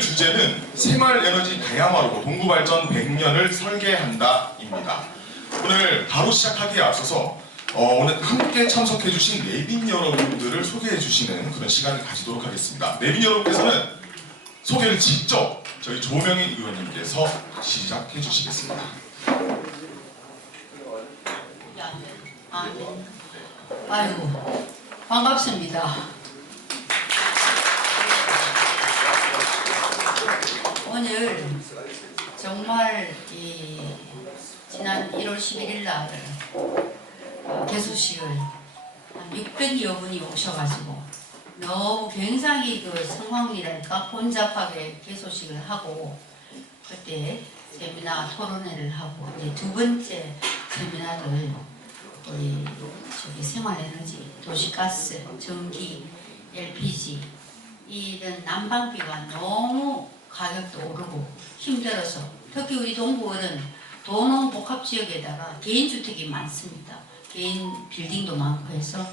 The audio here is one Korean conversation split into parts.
주제는 생활에너지 다양화로 동구발전 100년을 설계한다입니다. 오늘 바로 시작하기에 앞서서 오늘 함께 참석해주신 내빈 여러분들을 소개해주시는 그런 시간을 가지도록 하겠습니다. 내빈 여러분께서는 소개를 직접 저희 조명희 의원님께서 시작해주시겠습니다. 아이고 반갑습니다. 오늘 정말 지난 1월 11일 날 개소식을 한 600여 분이 오셔가지고 너무 굉장히 그 상황이랄까 혼잡하게 개소식을 하고 그때 세미나 토론회를 하고 이제 두 번째 세미나를 우리 생활에너지, 도시가스, 전기, LPG 이런 난방비가 너무 가격도 오르고 힘들어서 특히 우리 동구는 도농복합지역에다가 개인주택이 많습니다. 개인 빌딩도 많고 해서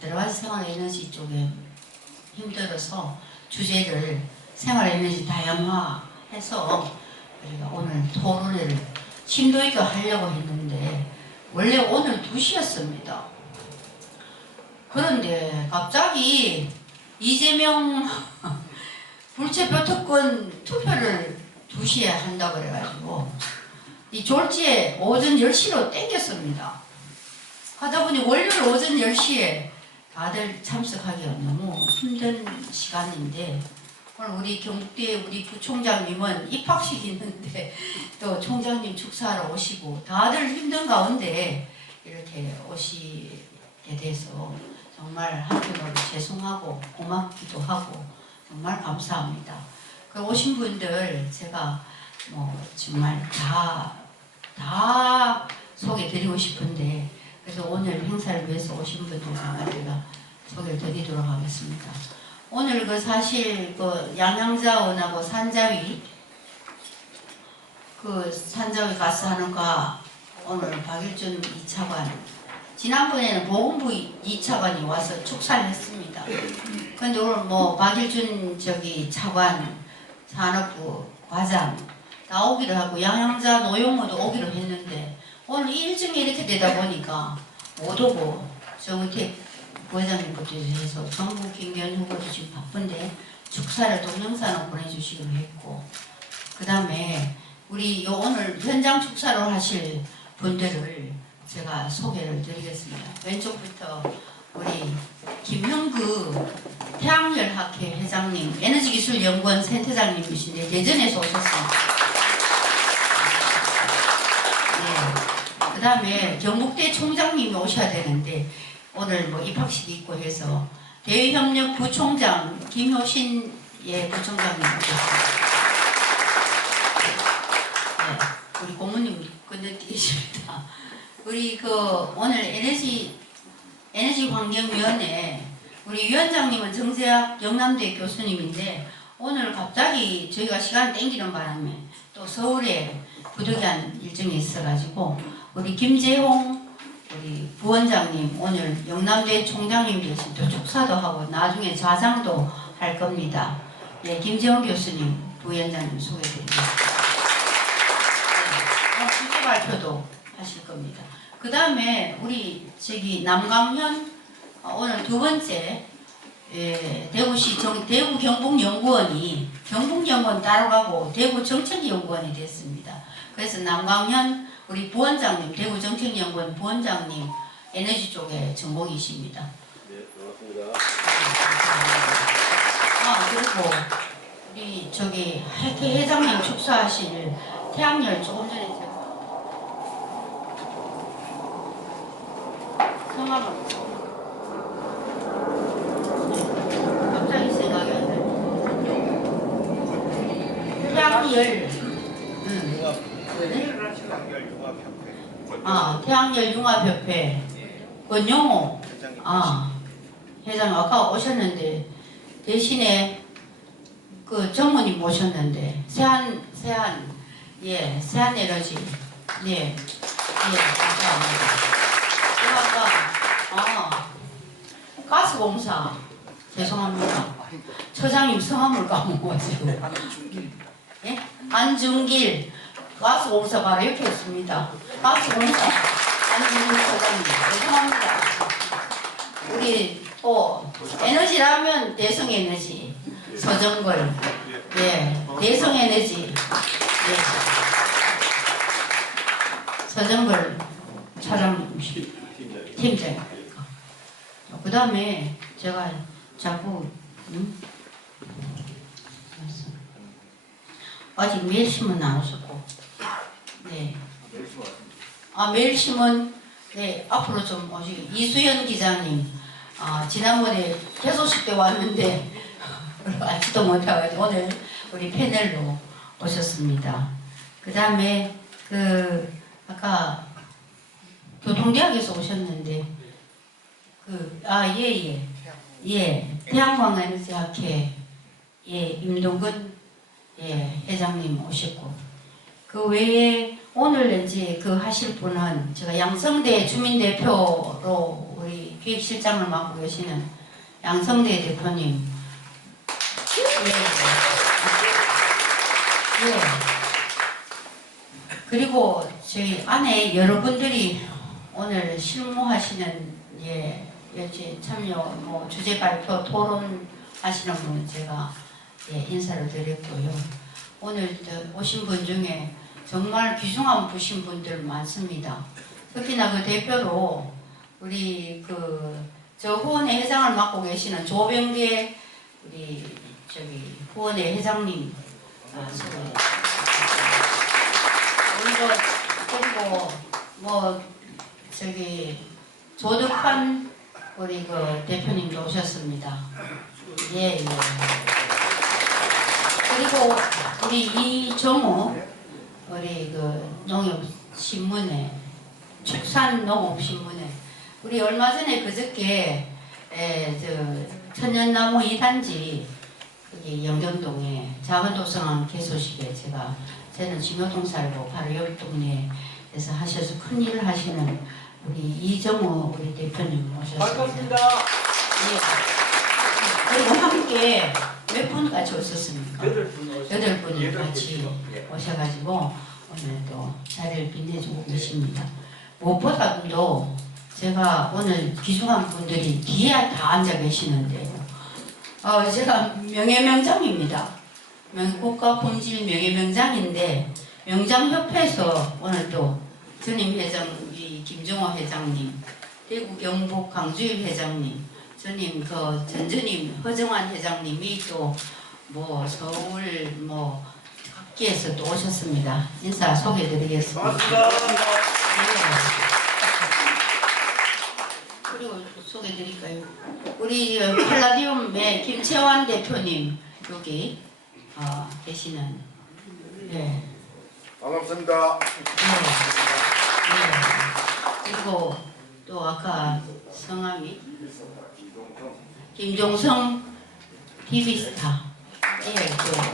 여러가지 생활에너지 쪽에 힘들어서 주제를 생활에너지 다양화해서 우리가 오늘 토론회를 심도 있게 하려고 했는데 원래 오늘 2시였습니다. 그런데 갑자기 이재명 불체표 특권 투표를 2시에 한다고 그래가지고 이 졸지에 오전 10시로 땡겼습니다. 하다 보니 월요일 오전 10시에 다들 참석하기가 너무 힘든 시간인데 오늘 우리 경북대 우리 부총장님은 입학식 있는데 또 총장님 축사하러 오시고 다들 힘든 가운데 이렇게 오시게 돼서 정말 한편으로 죄송하고 고맙기도 하고 정말 감사합니다. 그 오신 분들 제가 정말 다 소개드리고 싶은데 그래서 오늘 행사를 위해서 오신 분들 제가 소개를 드리도록 하겠습니다. 오늘 사실 양양자원하고 산자위 산자위 가스 하는가 오늘 박일준 2차관 지난번에는 보건부 2차관이 와서 축사를 했습니다. 근데 오늘 박일준 차관 산업부 과장 나오기로 하고 양양자 노용호도 오기로 했는데 오늘 일정이 이렇게 되다 보니까 못 오고 정우택 부회장님 것도 해서 정부 김기현 후보도 지금 바쁜데 축사를 동영상으로 보내주시기로 했고 그 다음에 우리 오늘 현장 축사를 하실 분들을 제가 소개를 드리겠습니다. 왼쪽부터 우리 김형그 태양열학회 회장님, 에너지기술연구원 센터장님이신데 대전에서 오셨습니다. 네. 그 다음에 경북대 총장님이 오셔야 되는데 오늘 입학식이 있고 해서 대외협력 부총장 김효신 부총장님 오셨습니다. 네. 우리 고모님 건너뛰십니다. 우리 오늘 에너지환경위원회 우리 위원장님은 정재학 영남대 교수님인데 오늘 갑자기 저희가 시간 땡기는 바람에 또 서울에 부득이한 일정이 있어가지고 우리 김재홍 우리 부원장님 오늘 영남대 총장님 대신 또 축사도 하고 나중에 좌장도 할 겁니다. 네, 김재홍 교수님 부위원장님 소개드리겠습니다. 네, 주제 발표도 하실 겁니다. 그 다음에 우리 남강현 오늘 두 번째 대구시 대구 경북연구원이 경북연구원 따로 가고 대구 정책연구원이 됐습니다. 그래서 남강현 우리 부원장님 대구 정책연구원 부원장님 에너지 쪽에 전공이십니다. 네, 반갑습니다. 그리고 우리 회장님 축사하실 태양열 조금 전에 성함을 갑자기 생각이 안 나요. 태양열 태양열 융합협회 권용호 회장 아까 오셨는데 대신에 전무님 모셨는데 세안에너지 감사합니다. 가스공사 죄송합니다. 처장님 성함을 까먹어가지고. 예? 안중길 가스공사 바로 옆에 있습니다. 가스공사 안중길 처장님 죄송합니다. 우리 또 에너지라면 대성에너지 서정걸 예 대성에너지 예 서정걸 차장 팀장. 그 다음에 제가 자꾸 아직 매일신문 안 오셨고 네. 매일신문 네 앞으로 좀 오시고 이수연 기자님 지난번에 개소식 때 왔는데 알지도 못해가지고 오늘 우리 패널로 오셨습니다. 그 다음에 아까 교통대학에서 오셨는데 태양광에너지학회 임동근 회장님 오셨고 그 외에 오늘 이제 하실 분은 제가 양성대 주민대표로 우리 기획실장을 맡고 계시는 양성대 대표님 그리고 저희 안에 여러분들이 오늘 실무하시는 여기 참여 주제 발표 토론하시는 분은 제가 인사를 드렸고요. 오늘 오신 분 중에 정말 귀중한 분신 분들 많습니다. 특히나 그 대표로 우리 저 후원회 회장을 맡고 계시는 조병계 우리 후원회 회장님 그리고 조득환 우리 대표님도 오셨습니다. 그리고 우리 이정우 우리 농협신문에 축산농업신문에 우리 얼마 전에 그저께 천연나무 2단지 거기 영등동에 작은도성항 개소식에 저는 진호동 살고 바로 옆 동네에서 하셔서 큰일을 하시는 우리 이정우 우리 대표님 모셨습니다. 반갑습니다. 그리고 함께 몇 분 같이 오셨습니까? 8분 같이 오셔가지고 오늘 또 자리를 빛내주고 계십니다. 무엇보다도 제가 오늘 귀중한 분들이 뒤에 다 앉아 계시는데요. 제가 명예명장입니다. 국가품질 명예명장인데 명장협회에서 오늘 또 전임 회장 김정호 회장님, 대구 경북 강주일 회장님, 전임 전전임 허정환 회장님이 또 서울 학계에서 또 오셨습니다. 인사 소개드리겠습니다. 반갑습니다. 그리고 소개드릴까요? 우리 팔라디움의 김채환 대표님 여기 계시는 반갑습니다. 그리고 또 아까 성함이 김종성 TV스타 오셨습니다.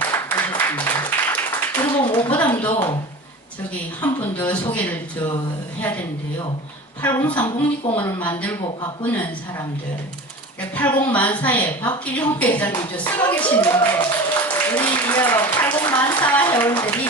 그리고 무엇보다도 한 분 더 소개를 해야 되는데요. 803 국립공원을 만들고 가꾸는 사람들 80만사의 박기룡 회장님 쓰고 계시는데 우리 80만사 회원들이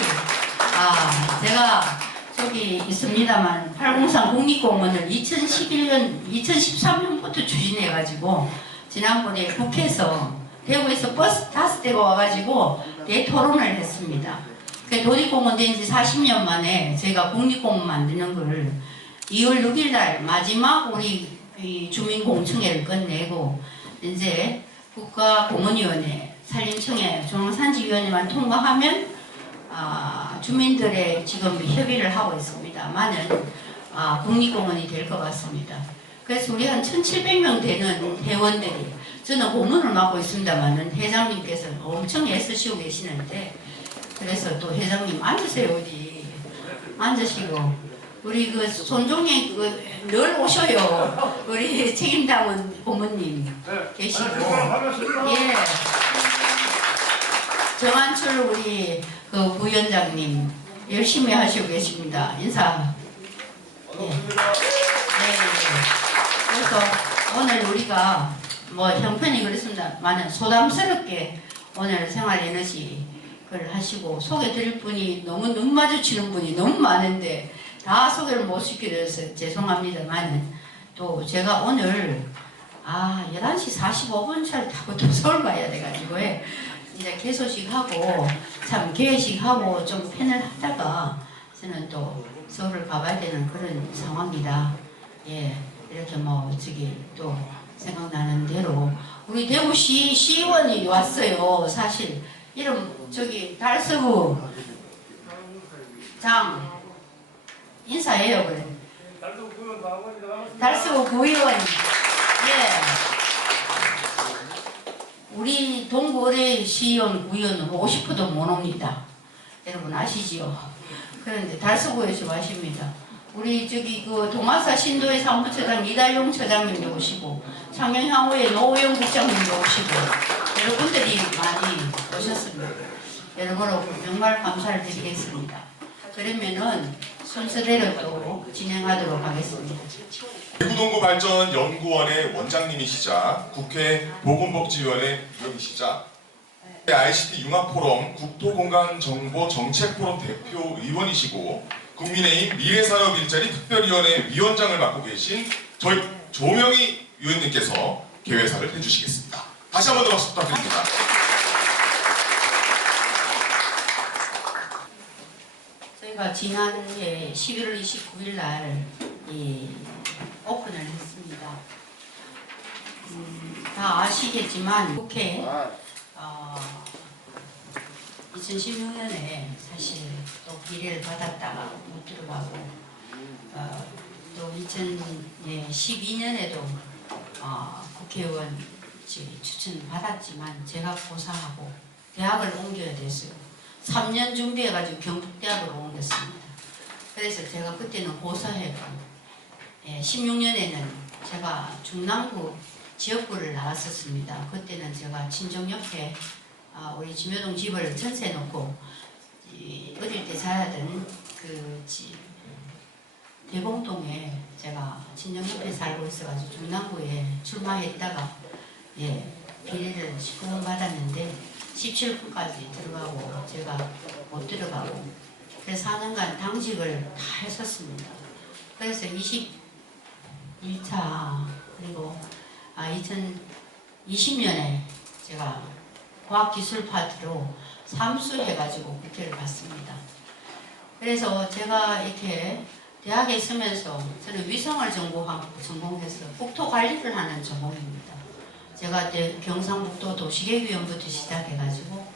제가 저기 있습니다만 803 국립공원을 2013년부터 추진해가지고 지난번에 국회에서 대구에서 버스 5대가 와가지고 대토론을 했습니다. 도립공원 된 지 40년 만에 저희가 국립공원 만드는 걸 2월 6일 마지막 우리 주민공청회를 끝내고 이제 국가공원위원회 산림청에 중앙산지위원회만 통과하면 주민들의 지금 협의를 하고 있습니다만은 국립공원이 될 것 같습니다. 그래서 우리 한 1,700명 되는 회원들이 저는 고문을 맡고 있습니다만은 회장님께서 엄청 애쓰시고 계시는데 그래서 또 회장님 앉으세요. 어디 앉으시고 우리 손종님 늘 오셔요. 우리 책임당원 고문님 계시고 정한철 우리 부위원장님 열심히 하시고 계십니다. 인사. 그래서 오늘 우리가 뭐 형편이 그렇습니다만은 소담스럽게 오늘 생활에너지 그걸 하시고 소개드릴 분이 너무 눈 마주치는 분이 너무 많은데 다 소개를 못 시켜드려서 죄송합니다만은 또 제가 오늘 11시 45분 차를 타고 또 서울 가야 돼가지고 이제 개소식하고 참 개회식하고 좀 팬을 하다가 저는 또 서울을 가봐야 되는 그런 상황이다. 예, 이렇게 뭐 또 생각나는 대로 우리 대구시 시의원이 왔어요. 사실 이름 달서구 장 인사해요 그래. 달서구 구의원. 예. 우리 동구의 시의원 구의원은 50%도 못 옵니다. 여러분 아시지요? 그런데 달서구에서 와십니다. 우리 그 동아사 신도의 사무처장 이달용 처장님도 오시고 창녕향후의 노호영 국장님도 오시고 여러분들이 많이 오셨습니다. 여러모로 정말 감사를 드리겠습니다. 그러면은 순서대로 또 진행하도록 하겠습니다. 대구동구발전연구원의 원장님이시자 국회 보건복지위원회 위원이시자 ICT 융합포럼 국토공간정보정책포럼 대표 의원이시고 국민의힘 미래산업일자리 특별위원회 위원장을 맡고 계신 저희 조명희 위원님께서 개회사를 해주시겠습니다. 다시 한 번 더 박수 부탁드립니다. 저희가 지난해 11월 29일 날 오픈을 했습니다. 다 아시겠지만 국회 2016년에 사실 또 기회를 받았다가 못 들어가고 또 2012년에도 국회의원 추천 받았지만 제가 고사하고 대학을 옮겨야 됐어요. 3년 준비해가지고 경북대학으로 옮겼습니다. 그래서 제가 그때는 고사했고 16년에는 제가 중남구 지역구를 나왔었습니다. 그때는 제가 친정 옆에 우리 진묘동 집을 전세 놓고 어릴 때 자라던 그 대봉동에 제가 친정 옆에 살고 있어가지고 중남구에 출마했다가 비례를 19번 받았는데 17분까지 들어가고 제가 못 들어가고 그래서 4년간 당직을 다 했었습니다. 그래서 21차 그리고 2020년에 제가 과학기술 파트로 삼수해가지고 국회를 갔습니다. 그래서 제가 이렇게 대학에 있으면서 저는 위성을 전공해서 국토관리를 하는 전공입니다. 제가 경상북도 도시계획위원부터 시작해가지고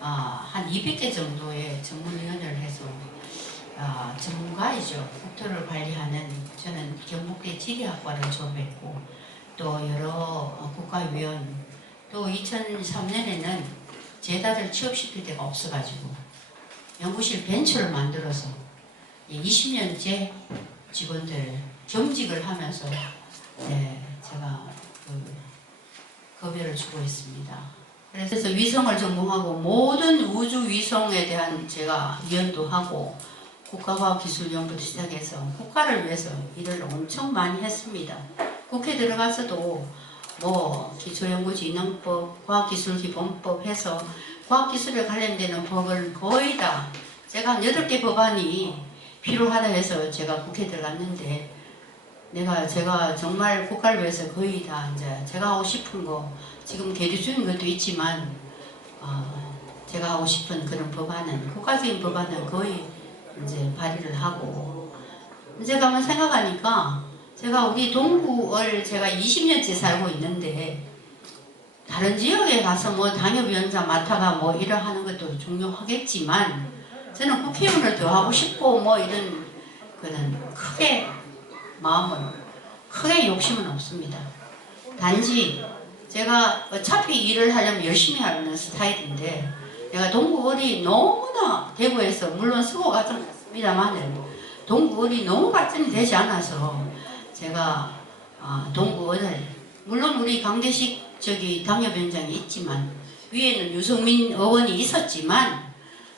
한 200개 정도의 전문위원회를 해서 전문가이죠. 국토를 관리하는 저는 경북대 지리학과를 졸업했고 또 여러 국가위원 또 2003년에는 제다들 취업시킬 데가 없어가지고 연구실 벤처를 만들어서 20년째 직원들 겸직을 하면서 제가 급여를 주고 있습니다. 그래서 위성을 전공하고 모든 우주 위성에 대한 제가 위원도 하고 국가과학기술연구부터 시작해서 국가를 위해서 일을 엄청 많이 했습니다. 국회 들어가서도 뭐 기초연구진흥법, 과학기술기본법 해서 과학기술에 관련되는 법을 거의 다 제가 한 8개 법안이 필요하다 해서 제가 국회 들어갔는데 제가 정말 국가를 위해서 거의 다 이제 제가 하고 싶은 거 지금 계류 중인 것도 있지만 제가 하고 싶은 그런 법안은 국가적인 법안은 거의 이제 발의를 하고 이제 가만 생각하니까 제가 우리 동구를 제가 20년째 살고 있는데 다른 지역에 가서 뭐 당협위원장 맡아가 뭐 일을 하는 것도 중요하겠지만 저는 국회의원을 더 하고 싶고 뭐 이런 그런 크게 욕심은 없습니다. 단지 제가 어차피 일을 하려면 열심히 하는 스타일인데 내가 동구을이 너무나 대구에서 물론 수고 과정입니다만 동구을이 너무 발전이 되지 않아서 제가 동구을을 물론 우리 강대식 당협위원장이 있지만 위에는 유성민 의원이 있었지만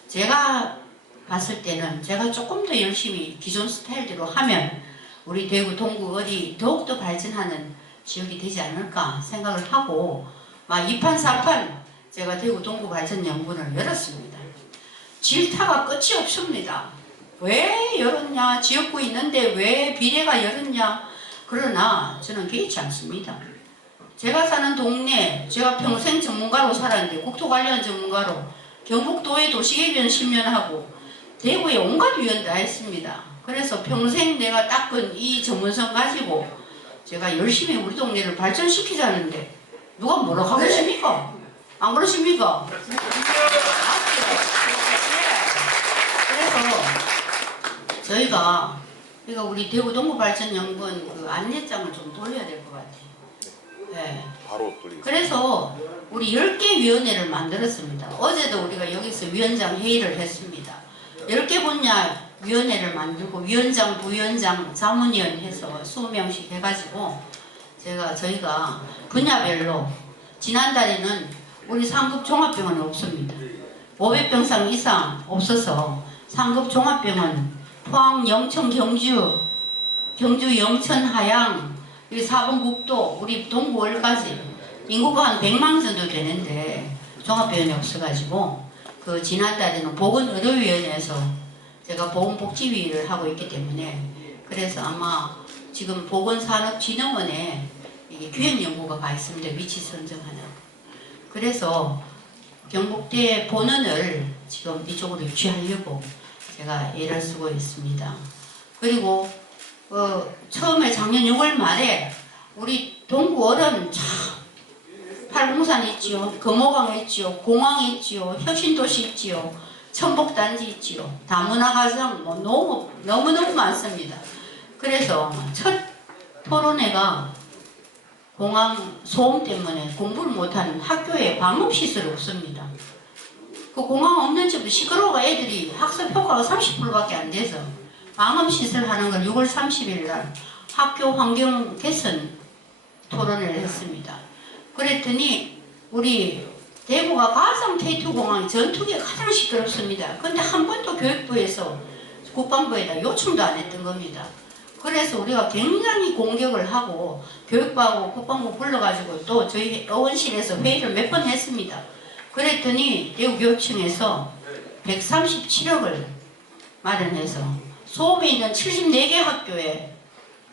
제가 봤을 때는 제가 조금 더 열심히 기존 스타일대로 하면 우리 대구 동구을이 더욱더 발전하는 지역이 되지 않을까 생각을 하고 막 2판 4판 제가 대구 동구발전연구원을 열었습니다. 질타가 끝이 없습니다. 왜 열었냐, 지역구 있는데 왜 비례가 열었냐. 그러나 저는 개의치 않습니다. 제가 사는 동네, 제가 평생 전문가로 살았는데 국토관련 전문가로 경북도의 도시개변 10년 하고 대구에 온갖 위원 다 했습니다. 그래서 평생 내가 닦은 이 전문성 가지고 제가 열심히 우리 동네를 발전시키자는데 누가 뭐라고 하고 계십니까? 안 그러십니까? 그래서 저희가 우리 대구 동구발전연구원 그 안내장을 좀 돌려야 될 것 같아요. 네. 바로 돌리겠습니다. 그래서 우리 10개 위원회를 만들었습니다. 어제도 우리가 여기서 위원장 회의를 했습니다. 10개 분야 위원회를 만들고 위원장, 부위원장, 자문위원 해서 20명씩 해가지고 저희가 분야별로 지난달에는 우리 상급 종합병원이 없습니다. 500병상 이상 없어서 상급 종합병원 포항, 영천, 경주, 영천, 하양, 4번 국도, 우리 동구월까지 인구가 한 100만 정도 되는데 종합병원이 없어가지고 그 지난달에는 보건의료위원회에서 제가 보건복지위를 하고 있기 때문에 그래서 아마 지금 보건산업진흥원에 이게 기획연구가 가 있습니다. 위치 선정하는. 그래서 경북대 본원을 지금 이쪽으로 유치하려고 제가 애를 쓰고 있습니다. 그리고 처음에 작년 6월 말에 우리 동구월은 참 팔공산 있지요, 금호강 있지요, 공항 있지요, 혁신도시 있지요, 천복단지 있지요, 다문화가정 너무너무 많습니다. 그래서 첫 토론회가 공항 소음 때문에 공부를 못하는 학교에 방음시설이 없습니다. 그 공항 없는 집은 시끄러워 애들이 학습 효과가 30%밖에 안 돼서 방음시설 하는 걸 6월 30일 날 학교 환경 개선 토론을 했습니다. 그랬더니 우리 대구가 가장 K2 공항이 전투기가 가장 시끄럽습니다. 근데 한 번도 교육부에서 국방부에다 요청도 안 했던 겁니다. 그래서 우리가 굉장히 공격을 하고 교육부하고 국방부 불러가지고 또 저희 의원실에서 회의를 몇 번 했습니다. 그랬더니 대구교육청에서 137억을 마련해서 소음이 있는 74개 학교에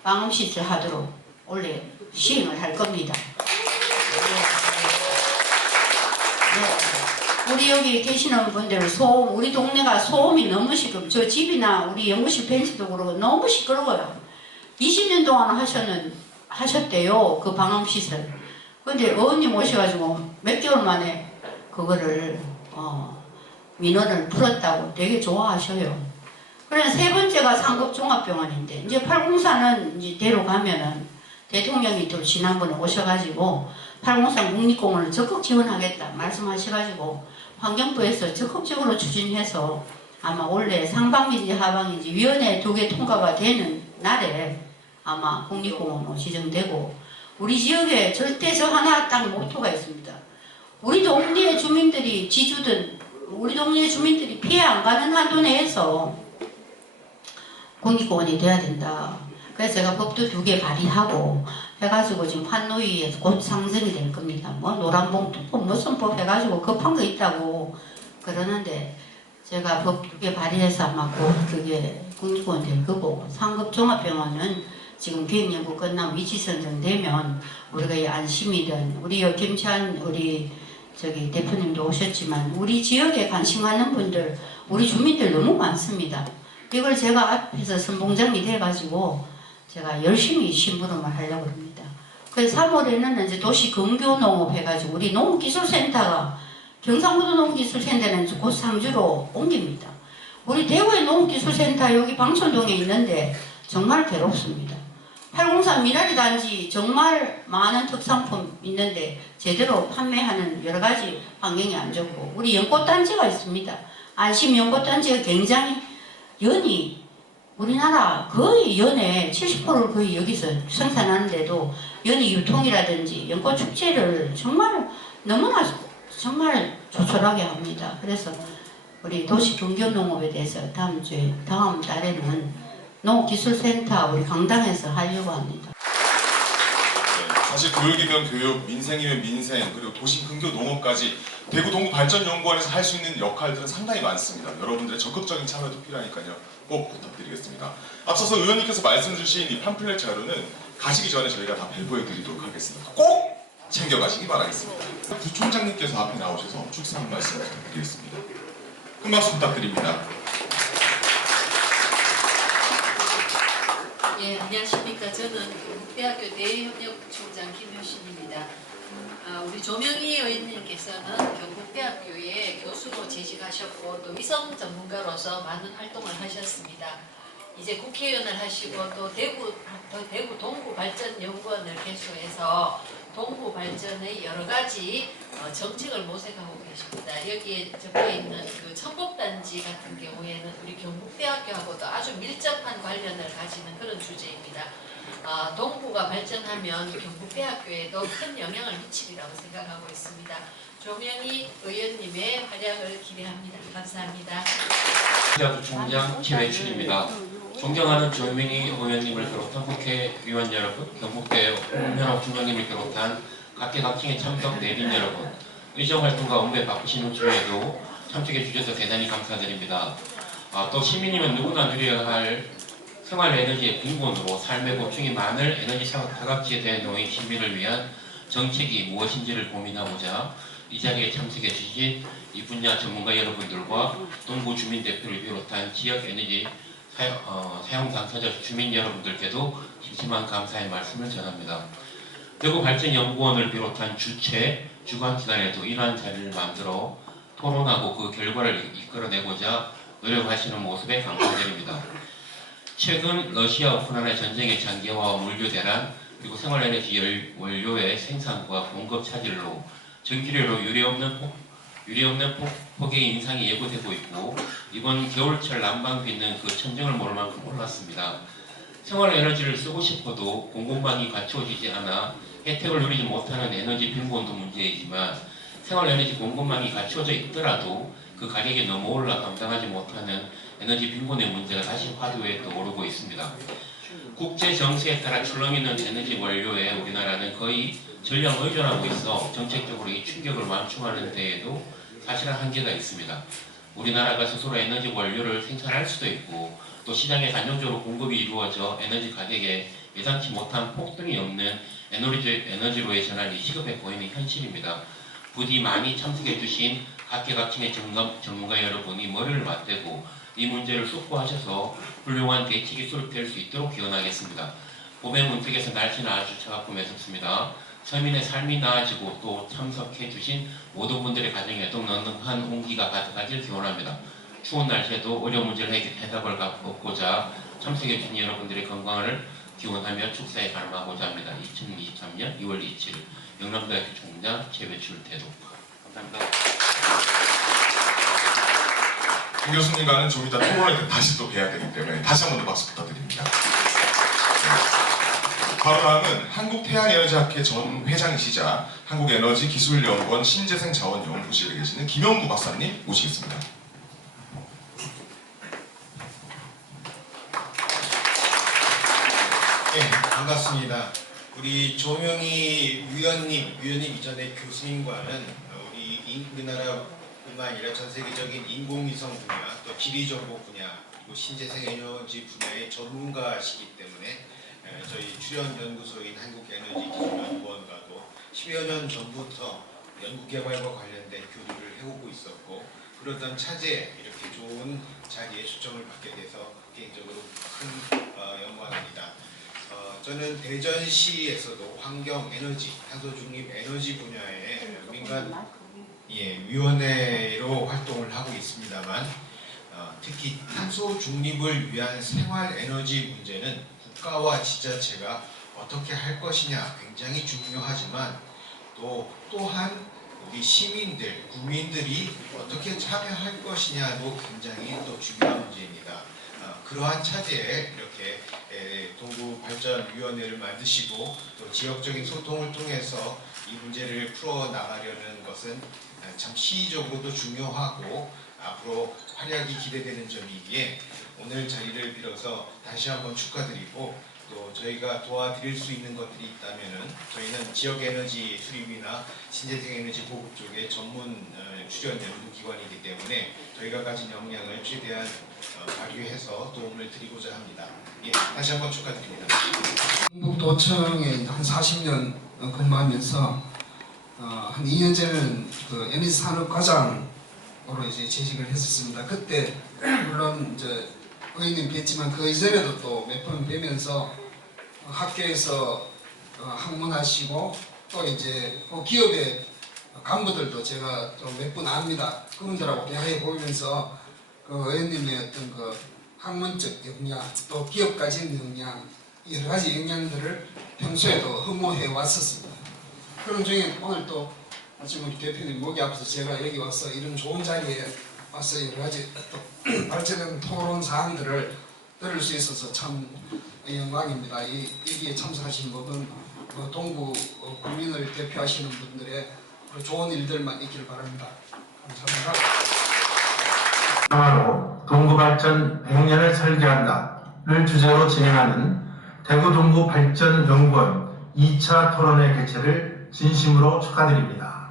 방음시설 하도록 원래 시행을 할 겁니다. 네. 우리 여기 계시는 분들 소음, 우리 동네가 소음이 너무 시끄러워. 저 집이나 우리 연구실 벤치도 그러고 너무 시끄러워요. 20년 동안 하셨대요. 그 방음시설. 근데 의원님 오셔가지고 몇 개월 만에 그거를 민원을 풀었다고 되게 좋아하셔요. 그래서 세 번째가 상급 종합병원인데 이제 804는 이제 대로 가면은 대통령이 또 지난번에 오셔가지고 803 국립공원을 적극 지원하겠다 말씀하셔가지고 환경부에서 적극적으로 추진해서 아마 올해 상반기인지 하반기인지 위원회 2개 통과가 되는 날에 아마 국립공원으로 지정되고 우리 지역에 절대 저 하나 딱 모토가 있습니다. 우리 동네 주민들이 지주든 우리 동네 주민들이 피해 안 가는 한도 내에서 국립공원이 돼야 된다. 그래서 제가 법도 2개 발의하고 해가지고 지금 환노위에서 곧 상정이 될 겁니다. 뭐 노란봉투법 무슨 법 해가지고 급한 거 있다고 그러는데 제가 법 2개 발의해서 아마 곧 그게 국립공원 될 거고 상급 종합병원은 지금 기획연구 끝나면 위치 선정되면 우리가 이 안심이든 우리 김찬 우리 저기 대표님도 오셨지만 우리 지역에 관심 가는 분들 우리 주민들 너무 많습니다. 이걸 제가 앞에서 선봉장이 돼가지고 제가 열심히 심부름을 하려고 합니다. 그래서 3월에는 이제 도시 근교농업 해가지고 우리 농업기술센터가 경상북도 농업기술센터는 곧 상주로 옮깁니다. 우리 대구의 농업기술센터 여기 방촌동에 있는데 정말 괴롭습니다. 803 미나리 단지 정말 많은 특산품 있는데 제대로 판매하는 여러 가지 환경이 안 좋고 우리 연꽃단지가 있습니다. 안심 연꽃단지가 굉장히 연이 우리나라 거의 연의 70%를 거의 여기서 생산하는데도 연이 유통이라든지 연꽃 축제를 정말 너무나 정말 조촐하게 합니다. 그래서 우리 도시 근교농업에 대해서 다음 달에는 농업기술센터 우리 강당에서 하려고 합니다. 사실 교육이면 교육, 민생이면 민생, 그리고 도시 근교 농업까지 대구 동구발전연구원에서 할 수 있는 역할들은 상당히 많습니다. 여러분들의 적극적인 참여도 필요하니까요. 꼭 부탁드리겠습니다. 앞서서 의원님께서 말씀 주신 이 팜플렛 자료는 가시기 전에 저희가 다 배부해 드리도록 하겠습니다. 꼭 챙겨가시기 바라겠습니다. 부총장님께서 앞에 나오셔서 축상 말씀 부탁드리겠습니다. 큰 박수 부탁드립니다. 예, 안녕하십니까. 저는 대학교 대협력총장 김효신입니다. 우리 조명희 의원님께서는 경북대학교에 교수로 재직하셨고 또 위성 전문가로서 많은 활동을 하셨습니다. 이제 국회의원을 하시고 또 대구 동구발전연구원을 개소해서 동구 발전의 여러 가지 정책을 모색하고 계십니다. 여기에 적혀 있는 그 천복단지 같은 경우에는 우리 경북대학교하고도 아주 밀접한 관련을 가지는 그런 주제입니다. 동구가 발전하면 경북대학교에도 큰 영향을 미치리라고 생각하고 있습니다. 조명희 의원님의 활약을 기대합니다. 감사합니다. 대학교 총장 최배출입니다. 존경하는 조명희 의원님을 비롯한 국회의원 여러분, 경북대 홍현옥 총장님을 비롯한 각계각층의 참석 내빈 여러분, 의정활동과 업무에 바쁘신 중에도 참석해 주셔서 대단히 감사드립니다. 또 시민이면 누구나 누려야 할 생활 에너지의 빈곤으로 삶의 고충이 많을 에너지 사각지에 대해 놓인 시민을 위한 정책이 무엇인지를 고민하고자 이 자리에 참석해 주신 이 분야 전문가 여러분들과 동구 주민 대표를 비롯한 지역 에너지 사용 당사자 주민 여러분들께도 심심한 감사의 말씀을 전합니다. 대구발전연구원을 비롯한 주체, 주관기관에도 이러한 자리를 만들어 토론하고 그 결과를 이끌어내고자 노력하시는 모습에 감사드립니다. 최근 러시아 우크라이나 전쟁의 장기화와 물류 대란 그리고 생활에너지 원료의 생산과 공급 차질로 전기료로 유례없는 폭의 인상이 예고되고 있고 이번 겨울철 난방비는 그 천정을 모를 만큼 올랐습니다. 생활에너지를 쓰고 싶어도 공급망이 갖추어지지 않아 혜택을 누리지 못하는 에너지 빈곤도 문제이지만 생활에너지 공급망이 갖추어져 있더라도 그 가격이 너무 올라 감당하지 못하는 에너지 빈곤의 문제가 다시 화두에 떠오르고 있습니다. 국제 정세에 따라 출렁이는 에너지 원료에 우리나라는 거의 전량 의존하고 있어 정책적으로 이 충격을 완충하는 데에도 사실은 한계가 있습니다. 우리나라가 스스로 에너지 원료를 생산할 수도 있고 또 시장에 안정적으로 공급이 이루어져 에너지 가격에 예상치 못한 폭등이 없는 에너지로의 전환이 시급해 보이는 현실입니다. 부디 많이 참석해 주신 각계각층의 전문가 여러분이 머리를 맞대고 이 문제를 숙고하셔서 훌륭한 대책이 수립될 수 있도록 기원하겠습니다. 봄의 문턱에서 날씨는 아주 차갑고 매섭습니다. 서민의 삶이 나아지고 또 참석해 주신 모든 분들의 가정에도 넉넉한 온기가 가득하길 기원합니다. 추운 날씨에도 어려운 문제를 해답을 얻고자 참석해 주신 여러분들의 건강을 기원하며 축사에 가름하고자 합니다. 2023년 2월 27일 영남대학교 총장 최배출 태도. 감사합니다. 김 교수님과는 좀 이따 토론할 때 다시 또 뵈야 되기 때문에 다시 한 번 더 박수 부탁드립니다. 바로 다음은 한국태양에너지학회 전 회장이시자 한국에너지기술연구원 신재생자원연구실에 계시는 김영구 박사님 모시겠습니다. 네, 반갑습니다. 우리 조명희 위원님 이전에 교수님과는 우리나라뿐만 아니라 전 세계적인 인공위성 분야, 또 지리정보 분야, 그리고 신재생에너지 분야의 전문가시기 때문에 저희 출연연구소인 한국에너지기술연구원과도 10여 년 전부터 연구개발과 관련된 교류를 해오고 있었고 그러던 차제에 이렇게 좋은 자리에 초청을 받게 돼서 개인적으로 큰 영광입니다. 저는 대전시에서도 환경, 에너지, 탄소 중립 에너지 분야의 민간 위원회로 활동을 하고 있습니다만 특히 탄소 중립을 위한 생활 에너지 문제는 국가와 지자체가 어떻게 할 것이냐 굉장히 중요하지만 또한 우리 시민들, 국민들이 어떻게 참여할 것이냐도 굉장히 또 중요한 문제입니다. 그러한 차제에 이렇게 동구발전위원회를 만드시고 또 지역적인 소통을 통해서 이 문제를 풀어나가려는 것은 참 시의적으로도 중요하고 앞으로 활약이 기대되는 점이기에 오늘 자리를 빌어서 다시 한번 축하드리고 또 저희가 도와드릴 수 있는 것들이 있다면은 저희는 지역 에너지 수립이나 신재생 에너지 보급 쪽에 전문 출연 연구기관이기 때문에 저희가 가진 역량을 최대한 발휘해서 도움을 드리고자 합니다. 예, 다시 한번 축하드립니다. 경북도청에 한 40년 근무하면서 한 2년째는 그 에너지 산업 과장으로 이제 재직을 했었습니다. 그때 물론 이제 의원님 뵀지만 그 이전에도 또 몇 번 뵈면서 학교에서 학문하시고 또 이제 기업의 간부들도 제가 좀 몇 분 압니다. 그분들하고 대화해 보면서 그 의원님의 어떤 그 학문적 역량 또 기업까지 역량 여러 가지 영향들을 평소에도 흠모해 왔었습니다. 그런 중에 오늘 또 지금 우리 대표님 목이 아파서 제가 여기 와서 이런 좋은 자리에 와서 여러 가지 또 발전된 토론 사항들을 들을 수 있어서 참 영광입니다. 여기에 참석하신 모든 동구 국민을 대표하시는 분들의 좋은 일들만 있길 바랍니다. 감사합니다. 하나로 동구발전 100년을 설계한다를 주제로 진행하는 대구 동구발전연구원 2차 토론회 개최를 진심으로 축하드립니다.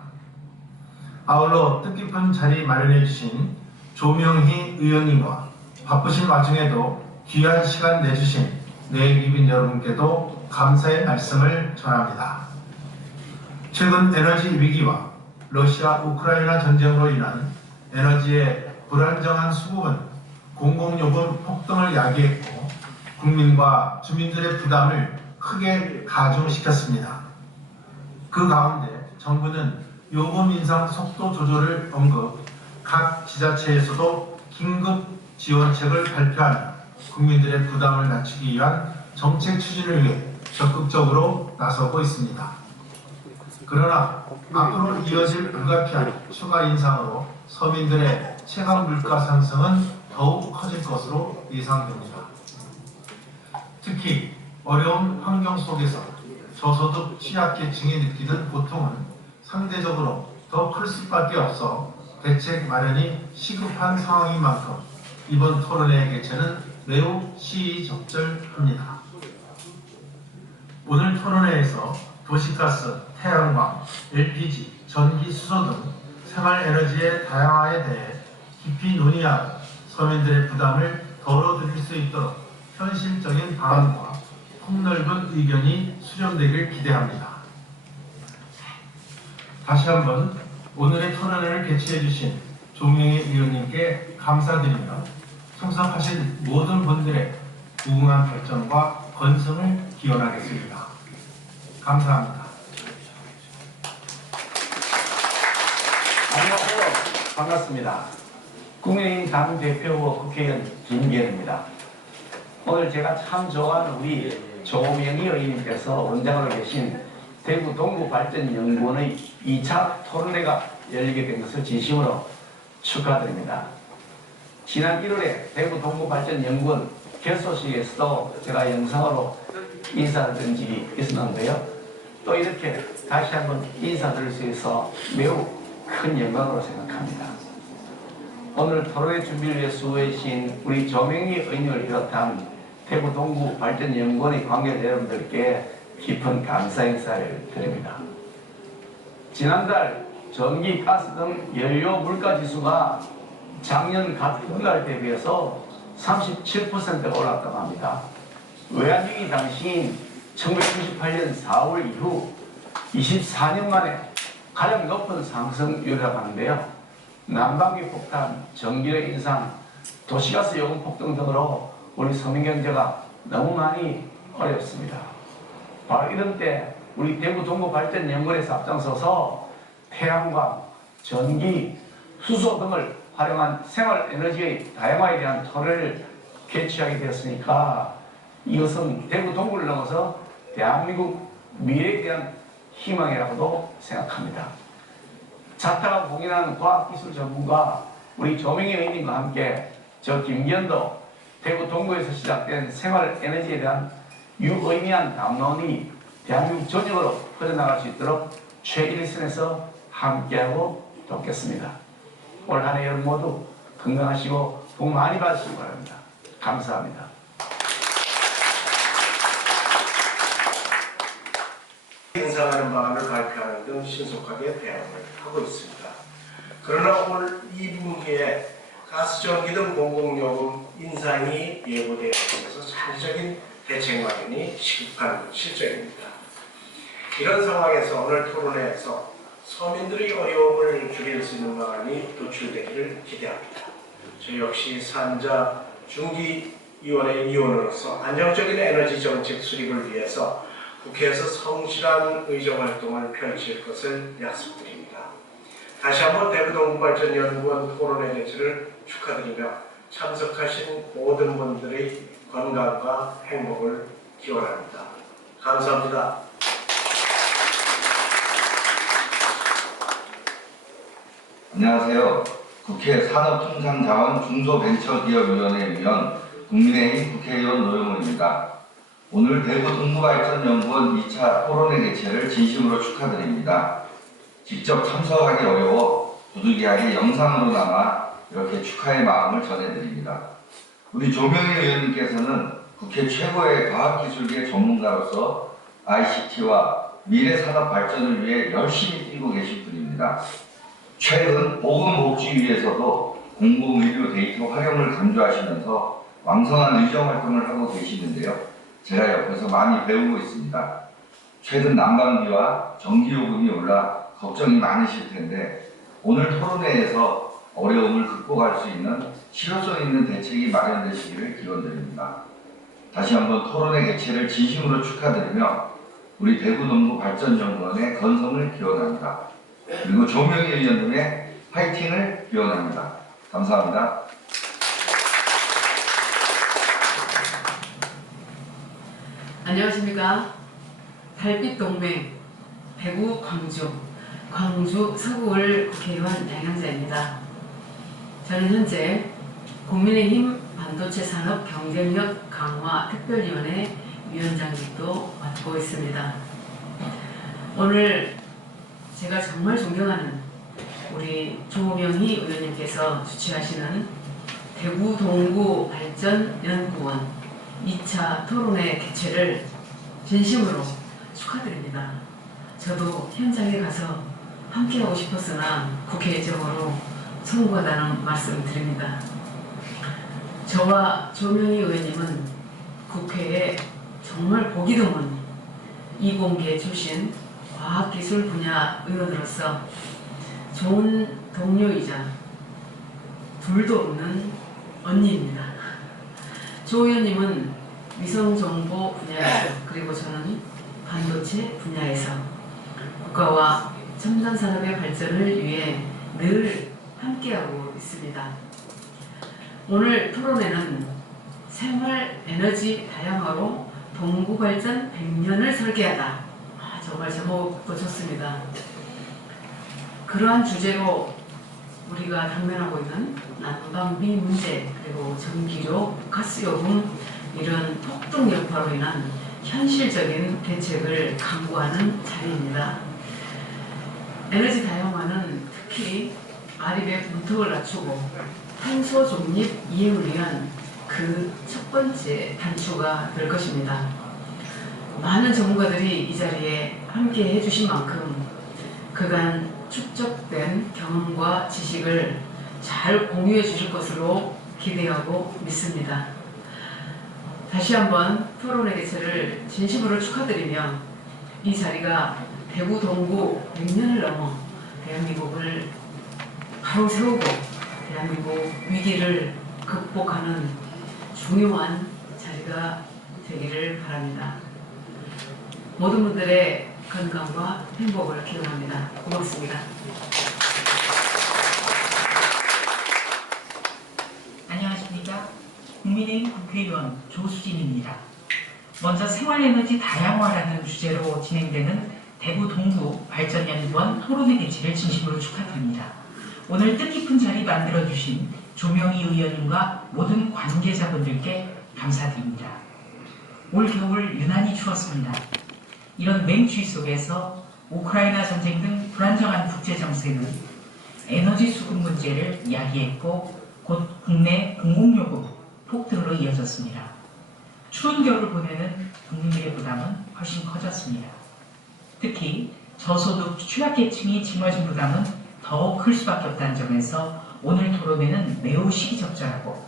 아울러 뜻깊은 자리 마련해 주신 조명희 의원님과 바쁘신 와중에도 귀한 시간 내주신 내기빈 여러분께도 감사의 말씀을 전합니다. 최근 에너지 위기와 러시아 우크라이나 전쟁으로 인한 에너지의 불안정한 수급은 공공요금 폭등을 야기했고 국민과 주민들의 부담을 크게 가중시켰습니다. 그 가운데 정부는 요금 인상 속도 조절을 언급, 각 지자체에서도 긴급 지원책을 발표하며 국민들의 부담을 낮추기 위한 정책 추진을 위해 적극적으로 나서고 있습니다. 그러나 앞으로 이어질 불가피한 추가 인상으로 서민들의 체감 물가 상승은 더욱 커질 것으로 예상됩니다. 특히 어려운 환경 속에서 저소득 취약계층이 느끼는 고통은 상대적으로 더 클 수밖에 없어 대책 마련이 시급한 상황인 만큼 이번 토론회 개최는 매우 시의적절합니다. 오늘 토론회에서 도시가스, 태양광, LPG, 전기, 수소 등 생활에너지의 다양화에 대해 깊이 논의하고 서민들의 부담을 덜어드릴 수 있도록 현실적인 방안과 폭넓은 의견이 수렴되길 기대합니다. 다시 한번 오늘의 토론회를 개최해 주신 조명희 의원님께 감사드리며 참석하신 모든 분들의 무궁한 발전과 건승을 기원하겠습니다. 감사합니다. 안녕하세요. 반갑습니다. 국민의힘 당대표 국회의원 김기현입니다. 오늘 제가 참 좋아하는 우리 조명희 의원님께서 원장으로 계신 대구 동구발전연구원의 2차 토론회가 열리게 된 것을 진심으로 축하드립니다. 지난 1월에 대구 동구발전연구원 개소식에서도 제가 영상으로 인사를 드린 적이 있었는데요. 또 이렇게 다시 한번 인사드릴 수 있어 매우 큰 영광으로 생각합니다. 오늘 토론회 준비를 위해 수고해주신 우리 조명희 의원님을 비롯한 대구 동구발전연구원의 관계자 여러분들께 깊은 감사 인사를 드립니다. 지난달 전기, 가스 등 연료 물가 지수가 작년 같은 달 대비해서 37%가 올랐다고 합니다. 외환위기 당시인 1998년 4월 이후 24년 만에 가장 높은 상승률이라고 하는데요. 난방비 폭탄, 전기료 인상, 도시가스 요금 폭등 등으로 우리 서민 경제가 너무 많이 어렵습니다. 바로 이런 때 우리 대구 동구발전연구원에서 앞장서서 태양광, 전기, 수소 등을 활용한 생활에너지의 다양화에 대한 토론을 개최하게 되었으니까 이것은 대구 동구를 넘어서 대한민국 미래에 대한 희망이라고도 생각합니다. 자타가 공인하는 과학기술 전문가 우리 조명희 의원님과 함께 저 김기현도 대구 동구에서 시작된 생활에너지에 대한 유의미한 담론이 대한민국 전역으로 퍼져나갈 수 있도록 최일선에서 함께하고 돕겠습니다. 올 한 해 여러분 모두 건강하시고 복 많이 받으시기 바랍니다. 감사합니다. 대체하는 방안을 발표하는 등 신속하게 대응을 하고 있습니다. 그러나 올 2분기에 가스, 전기 등 공공요금 인상이 예고되어 있어서 장기적인 대책 마련이 시급한 실정입니다. 이런 상황에서 오늘 토론회에서 서민들의 어려움을 줄일 수 있는 방안이 도출되기를 기대합니다. 저 역시 산자 중기위원회 위원으로서 안정적인 에너지 정책 수립을 위해서 국회에서 성실한 의정활동을 펼칠 것을 약속드립니다. 다시 한번 대구동부발전연구원 토론회 개최를 축하드리며 참석하신 모든 분들의 건강과 행복을 기원합니다. 감사합니다. 안녕하세요. 국회 산업통상자원 중소벤처기업위원회 위원 국민의힘 국회의원 노영호입니다. 오늘 대구 동부발전연구원 2차 토론회 개최를 진심으로 축하드립니다. 직접 참석하기 어려워 부득이하게 영상으로나마 이렇게 축하의 마음을 전해드립니다. 우리 조명희 의원님께서는 국회 최고의 과학기술계 전문가로서 ICT와 미래산업 발전을 위해 열심히 뛰고 계신 분입니다. 최근 보건복지위에서도 공공의료 데이터 활용을 강조하시면서 왕성한 의정활동을 하고 계시는데요. 제가 옆에서 많이 배우고 있습니다. 최근 난방비와 전기요금이 올라 걱정이 많으실 텐데 오늘 토론회에서 어려움을 극복할 수 있는 실효성 있는 대책이 마련되시기를 기원드립니다. 다시 한번 토론회 개최를 진심으로 축하드리며 우리 대구동부발전연구원의 건성을 기원합니다. 그리고 조명희 의원님의 파이팅을 기원합니다. 감사합니다. 안녕하십니까. 달빛동맹 대구 광주 서구을 국회의원 양양자입니다. 저는 현재 국민의힘 반도체 산업 경쟁력 강화 특별위원회 위원장직도 맡고 있습니다. 오늘 제가 정말 존경하는 우리 조명희 의원님께서 주최하시는 대구 동구 발전연구원 2차 토론회 개최를 진심으로 축하드립니다. 저도 현장에 가서 함께하고 싶었으나 국회 예정으로 송구하다는 말씀을 드립니다. 저와 조명희 의원님은 국회에 정말 보기 드문 이공계 출신 과학기술 분야 의원으로서 좋은 동료이자 둘도 없는 언니입니다. 조 의원님은 위성정보 분야에서 그리고 저는 반도체 분야에서 국가와 첨단 산업의 발전을 위해 늘 함께하고 있습니다. 오늘 토론회는 생활 에너지 다양화로 동구 발전 100년을 설계하다. 정말 제목도 좋습니다. 그러한 주제로 우리가 당면하고 있는 난방비 문제 그리고 전기료, 가스요금 이런 폭등 여파로 인한 현실적인 대책을 강구하는 자리입니다. 에너지 다양화는 특히 아립의 문턱을 낮추고 탄소 중립 이행을 위한 그 첫 번째 단추가 될 것입니다. 많은 전문가들이 이 자리에 함께 해주신 만큼 그간 축적된 경험과 지식을 잘 공유해 주실 것으로 기대하고 믿습니다. 다시 한번 토론회 개최를 진심으로 축하드리며 이 자리가 대구 동구 100년을 넘어 대한민국을 바로 세우고 대한민국 위기를 극복하는 중요한 자리가 되기를 바랍니다. 모든 분들의 건강과 행복을 기원합니다. 고맙습니다. 안녕하십니까. 국민의힘 국회의원 조수진입니다. 먼저 생활에너지 다양화라는 주제로 진행되는 대구 동구 발전연구원 토론회 개최를 진심으로 축하드립니다. 오늘 뜻깊은 자리 만들어주신 조명희 의원님과 모든 관계자분들께 감사드립니다. 올 겨울 유난히 추웠습니다. 이런 맹추위 속에서 우크라이나 전쟁 등 불안정한 국제정세는 에너지 수급 문제를 이야기했고 곧 국내 공공요금 폭등으로 이어졌습니다. 추운 겨울을 보내는 국민들의 부담은 훨씬 커졌습니다. 특히 저소득 취약계층이 짊어진 부담은 더욱 클 수밖에 없다는 점에서 오늘 토론회는 매우 시기적절하고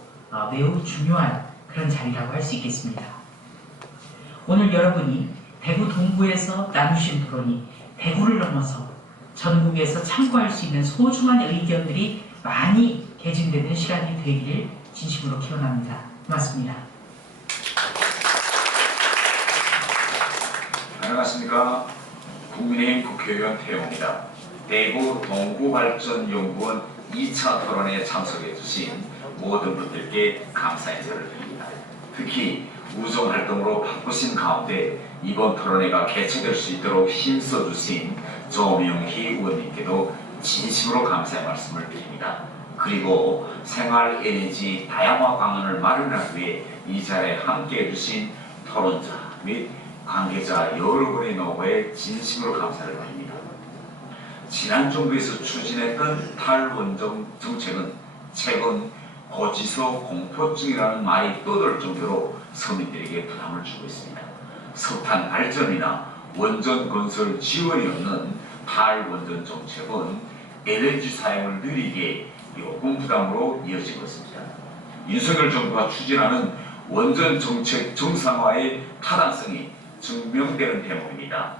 매우 중요한 그런 자리라고 할 수 있겠습니다. 오늘 여러분이 대구 동구에서 나누신 토론이 대구를 넘어서 전국에서 참고할 수 있는 소중한 의견들이 많이 개진되는 시간이 되기를 진심으로 기원합니다. 고맙습니다. 안녕하십니까. 국민의힘 국회의원 태용입니다. 대구 동구발전연구원 2차 토론에 참석해 주신 모든 분들께 감사 인사를 드립니다. 특히 우정활동으로 바쁘신 가운데 이번 토론회가 개최될 수 있도록 힘써주신 조명희 의원님께도 진심으로 감사의 말씀을 드립니다. 그리고 생활에너지 다양화 방안을 마련하기 위해 이 자리에 함께해 주신 토론자 및 관계자 여러분의 노고에 진심으로 감사를 드립니다. 지난 정부에서 추진했던 탈원전 정책은 최근 고지서 공포증이라는 말이 떠돌 정도로 서민들에게 부담을 주고 있습니다. 석탄 발전이나 원전 건설 지원이 없는 탈원전 정책은 에너지 사용을 느리게 요금 부담으로 이어지고 있습니다. 윤석열 정부가 추진하는 원전 정책 정상화의 타당성이 증명되는 대목입니다.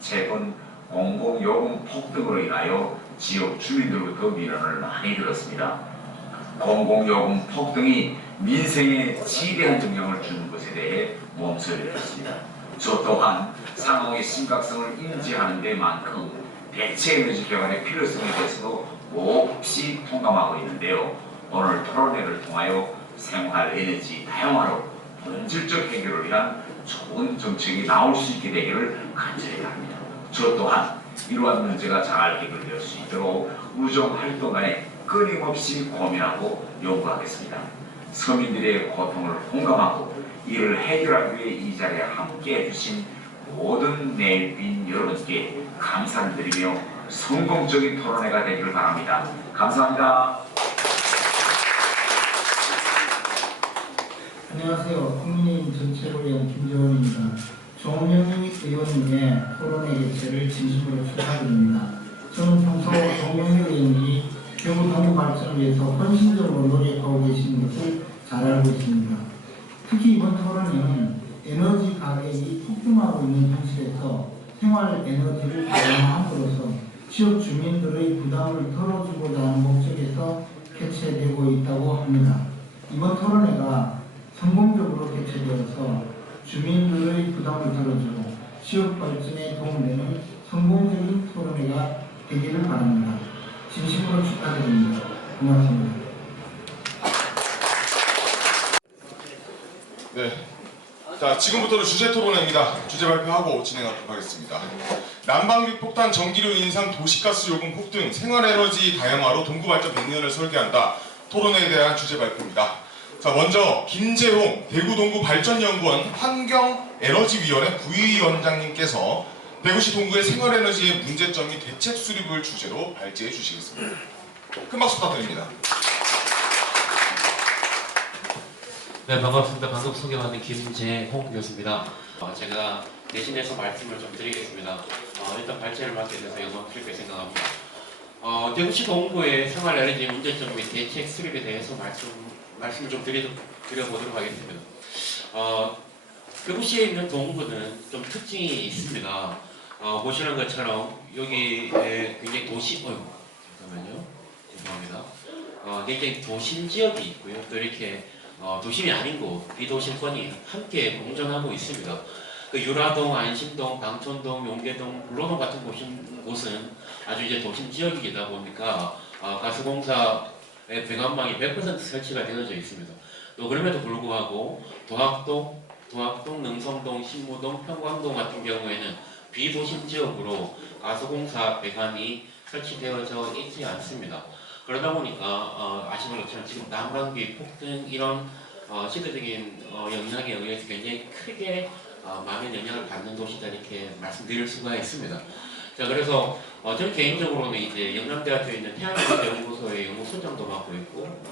최근 공공요금 폭등으로 인하여 지역 주민들로부터 민원을 많이 들었습니다. 공공요금 폭등이 민생에 지대한 영향을 주는 것에 대해 몸소리를 냈습니다. 저 또한 상황의 심각성을 인지하는 데만큼 대체 에너지 개발의 필요성에 대해서도 몹시 통감하고 있는데요. 오늘 토론회를 통하여 생활 에너지 다양화로 본질적 해결을 위한 좋은 정책이 나올 수 있게 되기를 간절히 바랍니다. 저 또한 이러한 문제가 잘 해결될 수 있도록 우정활동간에 끊임없이 고민하고 연구하겠습니다. 서민들의 고통을 공감하고 이를 해결하기 위해 이 자리에 함께해 주신 모든 내빈 여러분께 감사를 드리며 성공적인 토론회가 되기를 바랍니다. 감사합니다. 안녕하세요. 국민의힘 정책위원 김재원입니다. 조명희 의원님의 토론회 개최를 진심으로 축하드립니다. 저는 평소 조명희 의원이 대구 동구발전을 위해서 헌신적으로 노력하고 계시는 것을 잘 알고 있습니다. 특히 이번 토론회는 에너지 가격이 폭등하고 있는 현실에서 생활 에너지를 다양화함으로써 지역 주민들의 부담을 덜어주고자 하는 목적에서 개최되고 있다고 합니다. 이번 토론회가 성공적으로 개최되어서 주민들의 부담을 덜어주고 지역 발전에 도움되는 성공적인 토론회가 되기를 바랍니다. 진심으로 축하드립니다. 고맙습니다. 네. 자, 지금부터는 주제 토론회입니다. 주제 발표하고 진행하도록 하겠습니다. 난방비 폭탄, 전기료 인상, 도시가스 요금 폭등, 생활에너지 다양화로 동구발전 100년을 설계한다. 토론회에 대한 주제 발표입니다. 자, 먼저 김재홍 대구 동구발전연구원 환경에너지위원회 부위원장님께서 대구시 동구의 생활에너지의 문제점 및 대책 수립을 주제로 발제해 주시겠습니다. 큰 박수 부탁드립니다. 네, 반갑습니다. 방금 소개받은 김재홍 교수입니다. 제가 대신해서 말씀을 좀 드리겠습니다. 일단 발제를 맡게 돼서 영광스럽게 생각합니다. 대구시 동구의 생활에너지 문제점 및 대책 수립에 대해서 말씀을 좀 드려보도록 하겠습니다. 대구시에 있는 동구는 좀 특징이 있습니다. 보시는 것처럼 여기에 굉장히 잠깐만요. 죄송합니다. 굉장히 도심 지역이 있고요. 또 이렇게 도심이 아닌 곳, 비도심권이 함께 공존하고 있습니다. 그 유라동, 안심동, 방촌동, 용계동, 불로동 같은 곳은 아주 이제 도심 지역이다 보니까 가스공사의 배관망이 100% 설치가 되어져 있습니다. 또 그럼에도 불구하고 도학동, 능성동, 신무동, 평광동 같은 경우에는 비도심 지역으로 가스공사 배관이 설치되어져 있지 않습니다. 그러다 보니까 아시는 것처럼 지금 난방비 폭등 이런 시대적인 영향에 의해서 굉장히 크게 많은 영향을 받는 도시다 이렇게 말씀드릴 수가 있습니다. 자, 그래서 저는 개인적으로는 이제 영남대학교에 있는 태양연구소의 연구소장도 맡고 있고,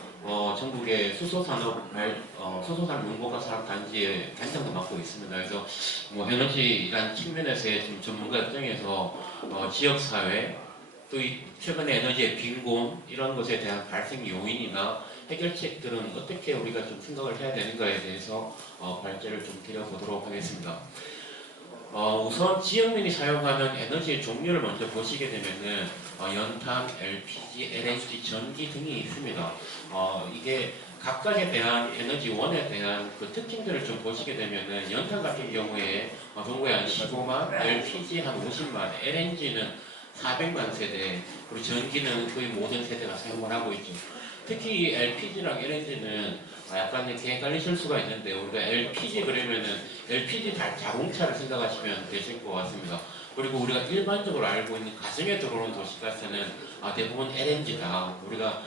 전국의 수소산업 연구가 사업단지의 단장도 맡고 있습니다. 그래서 뭐 에너지라는 측면에서의 좀 전문가 입장에서 지역사회, 또 최근에 에너지의 빈곤 이런 것에 대한 발생 요인이나 해결책들은 어떻게 우리가 좀 생각을 해야 되는가에 대해서 발제를 좀 드려보도록 하겠습니다. 우선 지역민이 사용하는 에너지의 종류를 먼저 보시게 되면은 연탄, LPG, LNG, 전기 등이 있습니다. 이게 각각에 대한 에너지원에 대한 그 특징들을 좀 보시게 되면은 연탄 같은 경우에 전국에 한 15만, LPG 한 50만, LNG는 400만 세대, 그리고 전기는 거의 모든 세대가 사용을 하고 있죠. 특히 LPG랑 LNG는 약간 이렇게 헷갈리실 수가 있는데, 우리가 LPG 그러면은 LPG 자동차를 생각하시면 되실 것 같습니다. 그리고 우리가 일반적으로 알고 있는 가정에 들어오는 도시가스는 대부분 LNG다. 우리가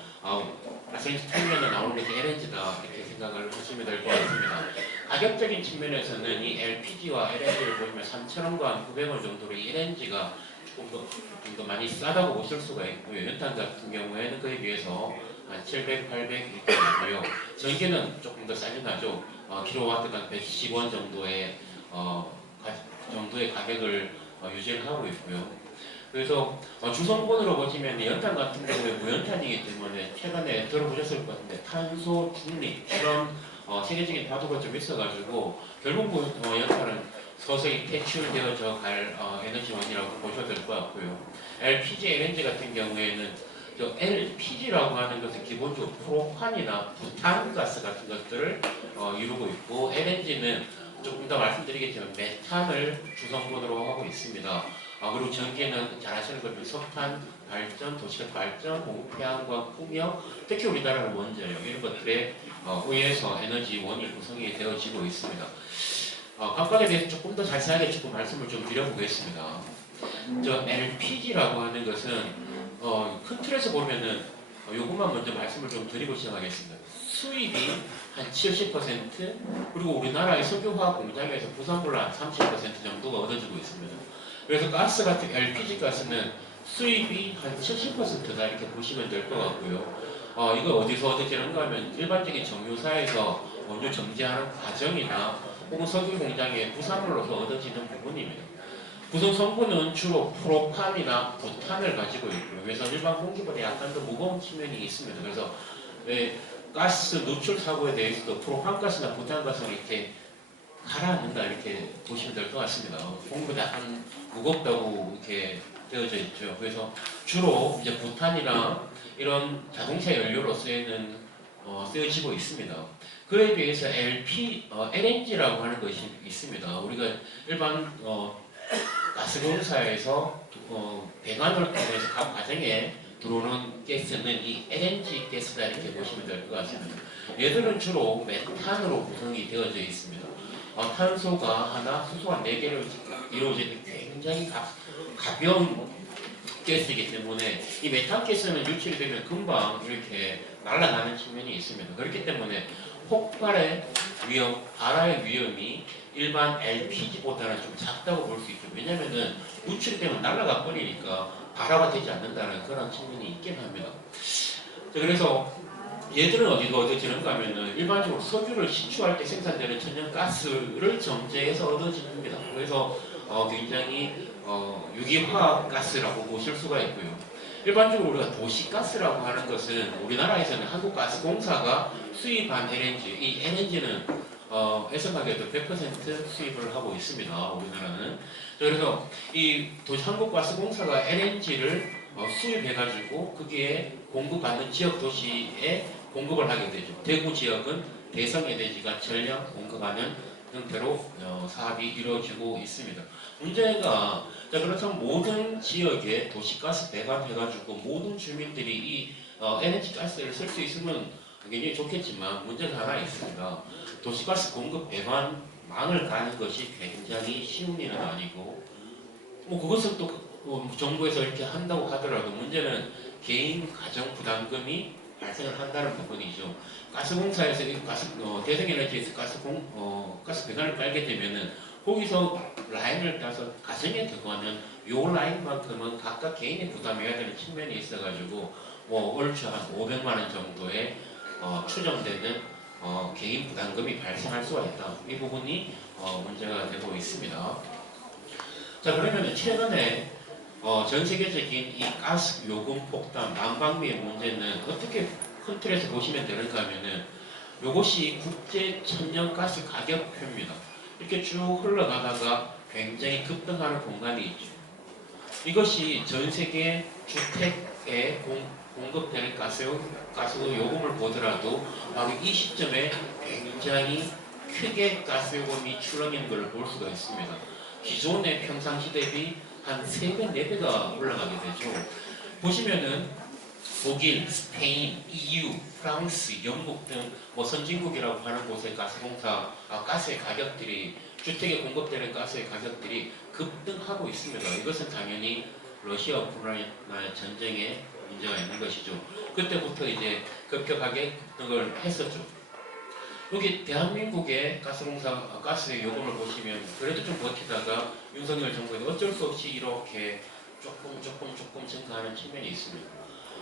가스레인지 틀면은 나오는 게 LNG다 이렇게 생각을 하시면 될 것 같습니다. 가격적인 측면에서는 이 LPG와 LNG를 보시면 3,000원과 900원 정도로 이 LNG가 조금 더 많이 싸다고 보실 수가 있고요. 연탄 같은 경우에는 그에 비해서 한 700, 800 이렇게 되고요. 전기는 조금 더 싸긴 하죠. 킬로와트당 110원 정도의 가격을 유지를 하고 있고요. 그래서 주성분으로 보시면 연탄 같은 경우에 무연탄이기 때문에 최근에 들어보셨을 것 같은데 탄소 중립 이런 세계적인 파도가 좀 있어가지고 결국 연탄은 서서히 퇴출되어져 갈 에너지원이라고 보셔도 될 것 같고요. LPG, LNG 같은 경우에는 LPG라고 하는 것은 기본적으로 프로판이나 부탄가스 같은 것들을 이루고 있고, LNG는 조금 더 말씀드리겠지만 메탄을 주성분으로 하고 있습니다. 그리고 전기는 잘 아시는 것처럼 석탄 발전, 도시가스 발전, 공급 해양과 풍력, 특히 우리나라는 원자력 이런 것들에 의해서 에너지원이 구성이 되어지고 있습니다. 각각에 대해서 조금 더 자세하게 조금 말씀을 좀 드려보겠습니다. LPG라고 하는 것은 큰 틀에서 보면은 요것만 먼저 말씀을 좀 드리고 시작하겠습니다. 수입이 한 70%, 그리고 우리나라의 석유화학 공장에서 부산물로 한 30% 정도가 얻어지고 있습니다. 그래서 가스 같은 LPG 가스는 수입이 한 70%다 이렇게 보시면 될 것 같고요. 이거 어디서 얻어지는가 하면 일반적인 정유사에서 원유 정제하는 과정이나 혹은 석유 공장의 부산물로서 얻어지는 부분입니다. 구성 성분은 주로 프로판이나 부탄을 가지고 있고요. 그래서 일반 공기보다 약간 더 무거운 측면이 있습니다. 그래서 가스 누출 사고에 대해서도 프로판가스나 부탄가스는 이렇게 가라앉는다 이렇게 보시면 될 것 같습니다. 공기보다 약간 무겁다고 이렇게 되어져 있죠. 그래서 주로 이제 부탄이나 이런 자동차 연료로 쓰여지고 있습니다. 그에 비해서 LNG라고 하는 것이 있습니다. 우리가 일반 가스공사에서 배관을 통해서 각 과정에 들어오는 가스는 이 LNG 가스다 이렇게 보시면 될 것 같습니다. 얘들은 주로 메탄으로 구성이 되어져 있습니다. 탄소가 하나, 수소가 4개로 이루어지는 굉장히 가벼운 가스이기 때문에 이 메탄 가스는 유출이 되면 금방 이렇게 날아가는 측면이 있습니다. 그렇기 때문에 폭발의 위험, 발화의 위험이 일반 LPG보다는 좀 작다고 볼 수 있죠. 왜냐면은 누출이 되면 날아가 버리니까 발화가 되지 않는다는 그런 측면이 있긴 합니다. 그래서 얘들은 어디서 얻어지는가 하면은 일반적으로 석유를 시추할 때 생산되는 천연가스를 정제해서 얻어집니다. 그래서 굉장히 유기화학 가스라고 보실 수가 있고요. 일반적으로 우리가 도시가스라고 하는 것은 우리나라에서는 한국가스공사가 수입한 LNG, 이 LNG는 애석하게도 100% 수입을 하고 있습니다. 우리나라는. 그래서 이 한국가스공사가 LNG를 수입해가지고 거기에 공급받는 지역 도시에 공급을 하게 되죠. 대구 지역은 대성에너지가 전량 공급하는 형태로 사업이 이루어지고 있습니다. 문제가 그렇다면 모든 지역에 도시가스 배관해가지고 모든 주민들이 이 LNG 가스를 쓸 수 있으면 굉장히 좋겠지만 문제가 하나 있습니다. 도시가스 공급 배관망을 가는 것이 굉장히 쉬운 일은 아니고 그것은 또 정부에서 이렇게 한다고 하더라도 문제는 개인 가정 부담금이 발생을 한다는 부분이죠. 가스공사에서 대성에너지에서 가스 배관을 깔게 되면은 거기서 라인을 따서 가정에 들어가는 요 라인만큼은 각각 개인이 부담해야 되는 측면이 있어가지고 뭐 얼추 한 500만 원 정도의 추정되는 개인 부담금이 발생할 수가 있다. 이 부분이 문제가 되고 있습니다. 자, 그러면 최근에 전 세계적인 이 가스 요금 폭탄, 난방비의 문제는 어떻게 큰 틀에서 보시면 되는가 하면은 요것이 국제 천연가스 가격표입니다. 이렇게 쭉 흘러가다가 굉장히 급등하는 공간이 있죠. 이것이 전 세계 주택에 공급되는 가스 요금을 보더라도 바로 이 시점에 굉장히 크게 가스 요금이 출렁이는 것을 볼 수가 있습니다. 기존의 평상시 대비 한 3배, 4배가 올라가게 되죠. 보시면은 독일, 스페인, EU, 프랑스, 영국 등 선진국이라고 하는 곳의 가스공사, 가스의 가격들이, 주택에 공급되는 가스의 가격들이 급등하고 있습니다. 이것은 당연히 러시아 우크라이나 전쟁에 문제가 있는 것이죠. 그때부터 이제 급격하게 급등을 했었죠. 여기 대한민국의 가스공사 가스의 요금을 보시면 그래도 좀 버티다가 윤석열 정부에서 어쩔 수 없이 이렇게 조금 증가하는 측면이 있습니다.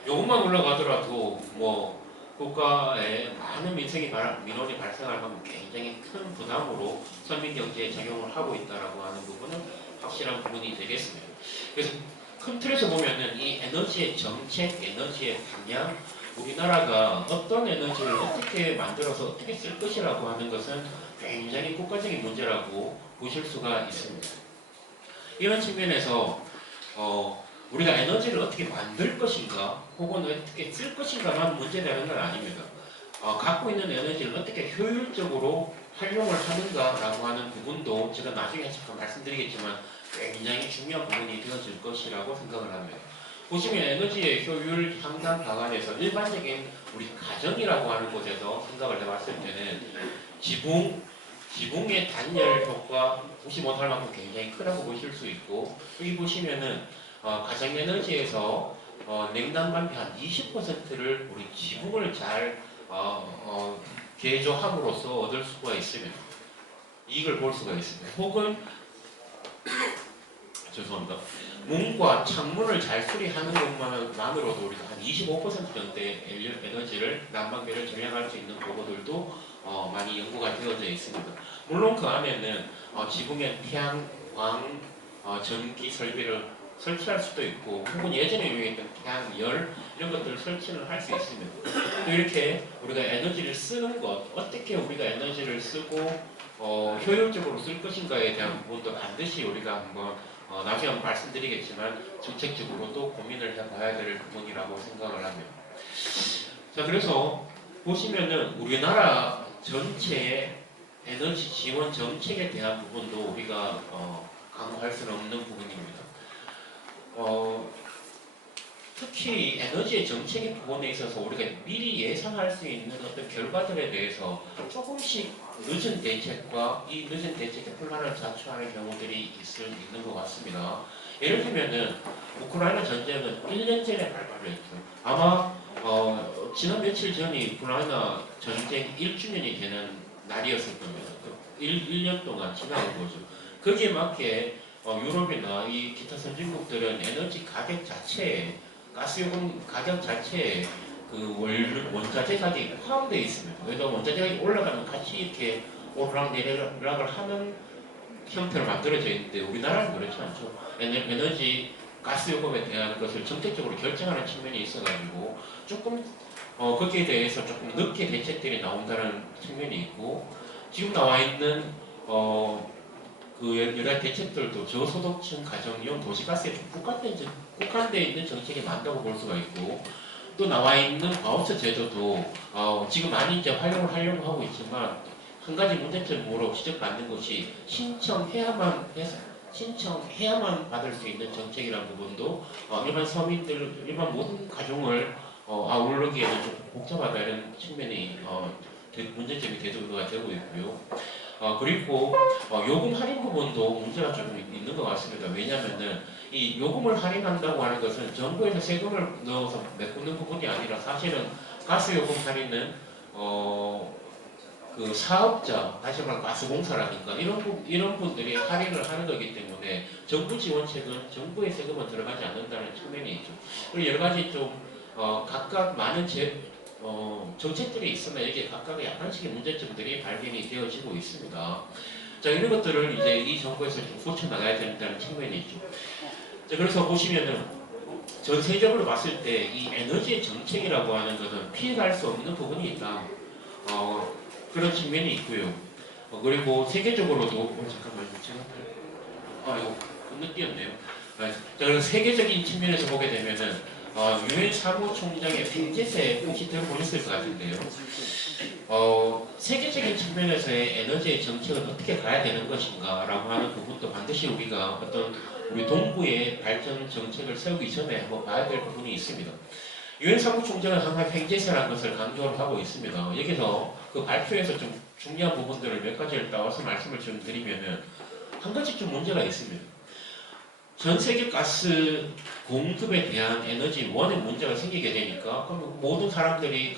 요금만 올라가더라도 뭐 국가에 많은 민원이 발생할 만큼 굉장히 큰 부담으로 서민 경제에 작용을 하고 있다라고 하는 부분은 확실한 부분이 되겠습니다. 그래서 큰 틀에서 보면은 이 에너지의 정책, 에너지의 방향, 우리나라가 어떤 에너지를 어떻게 만들어서 어떻게 쓸 것이라고 하는 것은 굉장히 국가적인 문제라고 보실 수가 있습니다. 이런 측면에서 우리가 에너지를 어떻게 만들 것인가 혹은 어떻게 쓸 것인가만 문제되는 건 아닙니다. 갖고 있는 에너지를 어떻게 효율적으로 활용을 하는가라고 하는 부분도 제가 나중에 잠깐 말씀드리겠지만 굉장히 중요한 부분이 되어질 것이라고 생각을 합니다. 보시면 에너지의 효율 향상 방안에서 일반적인 우리 가정이라고 하는 곳에서 생각을 해봤을 때는 지붕의 단열 효과 무시 못할 만큼 굉장히 크다고 보실 수 있고, 여기 보시면은 가정에너지에서 냉난방비 한 20%를 우리 지붕을 잘 개조함으로써 얻을 수가 있습니다. 이익을 볼 수가 있습니다. 혹은 죄송합니다. 문과 창문을 잘 수리하는 것만으로도 우리가 한 25% 정도의 에너지를, 난방비를 절약할 수 있는 보고들도 많이 연구가 되어져 있습니다. 물론 그 안에는 지붕에 태양광, 전기 설비를 설치할 수도 있고, 혹은 예전에 유행했던 태양열 이런 것들을 설치를 할 수 있습니다. 또 이렇게 우리가 에너지를 쓰는 것, 어떻게 우리가 에너지를 쓰고 효율적으로 쓸 것인가에 대한 부분도 반드시 우리가 한번 나중에 한번 말씀드리겠지만 정책적으로도 고민을 해봐야 될 부분이라고 생각을 합니다. 자, 그래서 보시면은 우리나라 전체의 에너지 지원 정책에 대한 부분도 우리가 강화할 수는 없는 부분입니다. 특히 에너지의 정책의 부분에 있어서 우리가 미리 예상할 수 있는 어떤 결과들에 대해서 조금씩 늦은 대책과 이 늦은 대책의 혼란을 자초하는 경우들이 있는 것 같습니다. 예를 들면은 우크라이나 전쟁은 1년 전에 발발을 했죠. 아마 지난 며칠 전이 우크라이나 전쟁 1주년이 되는 날이었을 겁니다. 1년 동안 지나온 거죠. 거기에 맞게 유럽이나 이 기타 선진국들은 에너지 가격 자체에, 가스요금 가격 자체에 그 원자재 가격이 포함되어 있습니다. 그래서 원자재 가격이 올라가면 같이 이렇게 오르락내리락을 하는 형태로 만들어져 있는데 우리나라는 그렇지 않죠. 에너지 가스요금에 대한 것을 정책적으로 결정하는 측면이 있어가지고 조금 거기에 대해서 조금 늦게 대책들이 나온다는 측면이 있고, 지금 나와 있는 그 여러 대책들도 저소득층 가정용 도시가스에 좀 국한되어 있는 정책이 많다고 볼 수가 있고, 또 나와 있는 바우처 제도도 지금 많이 이제 활용을 하려고 하고 있지만 한 가지 문제점으로 지적받는 것이 신청해야만 받을 수 있는 정책이라는 부분도 일반 서민들, 일반 모든 가정을 아우르기에는 좀 복잡하다는 측면이 문제점이 대두가 되고 있고요. 그리고 요금 할인 부분도 문제가 좀 있는 것 같습니다. 왜냐하면은 이 요금을 할인한다고 하는 것은 정부에서 세금을 넣어서 메꾸는 부분이 아니라 사실은 가스 요금 할인은 그 사업자, 다시 말하면 가스공사라든가 이런 분들이 할인을 하는 거기 때문에 정부 지원책은 정부의 세금은 들어가지 않는다는 측면이 있죠. 그리고 여러 가지 좀 각각 많은 정책들이 있으나 여기에 각각의 약간씩의 문제점들이 발견이 되어지고 있습니다. 자, 이런 것들을 이제 이 정부에서 좀 고쳐 나가야 된다는 측면이 있죠. 자, 그래서 보시면은 전 세계적으로 봤을 때 이 에너지 정책이라고 하는 것은 피해갈 수 없는 부분이 있다. 그런 측면이 있고요. 그리고 세계적으로도 잠깐만요. 제가 이거 건너뛰었네요. 그래서 세계적인 측면에서 보게 되면은 유엔 사무총장의 팽제세 혹시 들어보셨을 것 같은데요. 세계적인 측면에서의 에너지의 정책은 어떻게 가야 되는 것인가라고 하는 부분도 반드시 우리가 우리 동부의 발전 정책을 세우기 전에 한번 봐야 될 부분이 있습니다. 유엔 사무총장은 항상 팽제세라는 것을 강조를 하고 있습니다. 여기서 그 발표에서 좀 중요한 부분들을 몇 가지를 따와서 말씀을 좀 드리면은 한 가지 좀 문제가 있습니다. 전 세계 가스 공급에 대한 에너지 원의 문제가 생기게 되니까 그럼 모든 사람들이